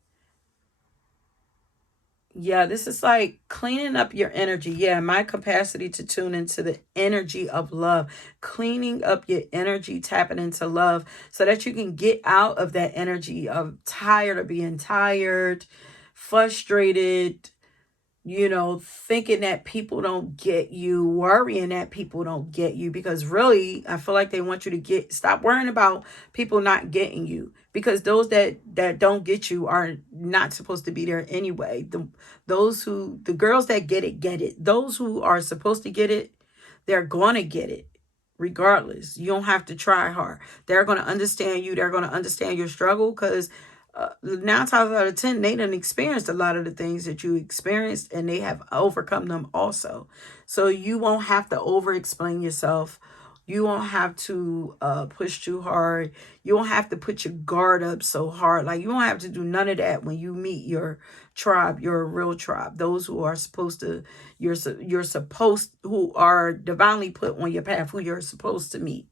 Yeah, this is like cleaning up your energy. Yeah, my capacity to tune into the energy of love, cleaning up your energy, tapping into love so that you can get out of that energy of tired of being tired, frustrated, you know, thinking that people don't get you, worrying that people don't get you, because really, I feel like they want you to stop worrying about people not getting you, because those that don't get you are not supposed to be there anyway. The girls that get it. Those who are supposed to get it, they're going to get it. Regardless, you don't have to try hard. They're going to understand you. They're going to understand your struggle, because 9 times out of 10, they done experienced a lot of the things that you experienced, and they have overcome them also. So you won't have to over explain yourself. You won't have to push too hard. You won't have to put your guard up so hard. Like, you won't have to do none of that when you meet your tribe, your real tribe. Those who are supposed to, who are divinely put on your path, who you're supposed to meet.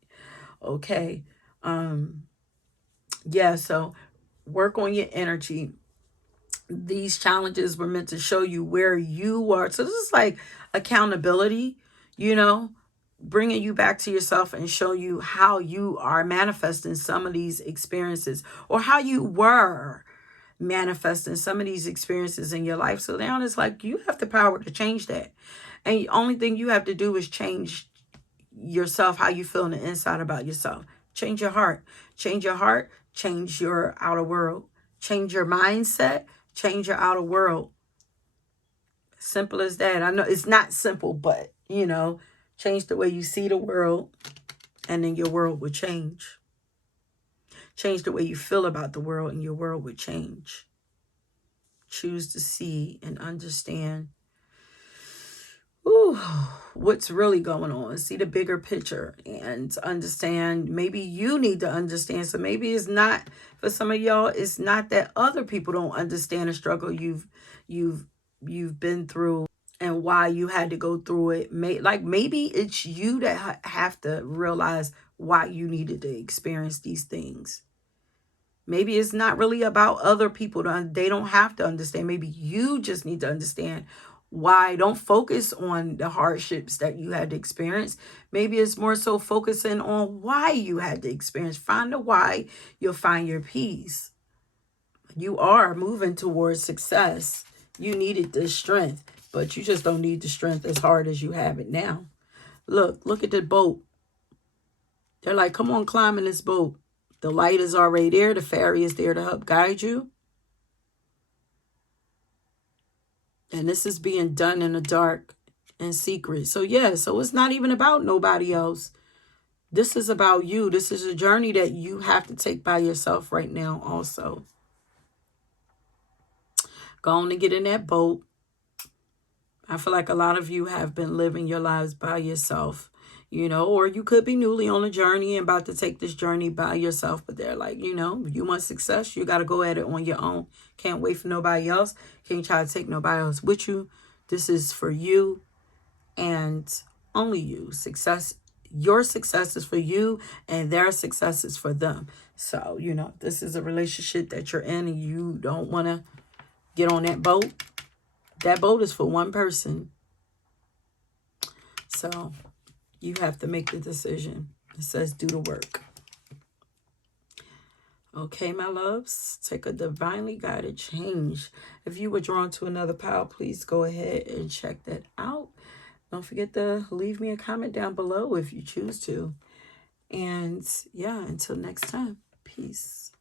Okay. Yeah, so work on your energy. These challenges were meant to show you where you are. So this is like accountability, you know, bringing you back to yourself and show you how you are manifesting some of these experiences, or how you were manifesting some of these experiences in your life. So now it's like you have the power to change that. And the only thing you have to do is change yourself, how you feel on the inside about yourself. Change your heart. Change your heart. Change your outer world. Change your mindset. Change your outer world. Simple as that. I know it's not simple, but, you know, change the way you see the world, and then your world will change. Change the way you feel about the world, and your world will change. Choose to see and understand what's really going on. See the bigger picture and understand. Maybe you need to understand. So maybe it's not, for some of y'all, it's not that other people don't understand the struggle you've been through and why you had to go through it. Maybe it's you that have to realize why you needed to experience these things. Maybe it's not really about other people. They don't have to understand. Maybe you just need to understand why. Don't focus on the hardships that you had to experience. Maybe it's more so focusing on why you had to experience. Find the why, you'll find your peace. You are moving towards success. You needed this strength, but you just don't need the strength as hard as you have it now. Look at the boat. They're like, come on, climb in this boat. The light is already there. The fairy is there to help guide you. And this is being done in the dark and secret. So yeah, so it's not even about nobody else. This is about you. This is a journey that you have to take by yourself right now also. Go on and get in that boat. I feel like a lot of you have been living your lives by yourself, you know, or you could be newly on a journey and about to take this journey by yourself. But they're like, you know, you want success, you got to go at it on your own. Can't wait for nobody else. Can't try to take nobody else with you. This is for you and only you. Success, your success is for you, and their success is for them. So, you know, this is a relationship that you're in and you don't want to get on that boat. That boat is for one person. So you have to make the decision. It says do the work. Okay, my loves, take a divinely guided change. If you were drawn to another pile, please go ahead and check that out. Don't forget to leave me a comment down below if you choose to. And yeah, until next time, peace.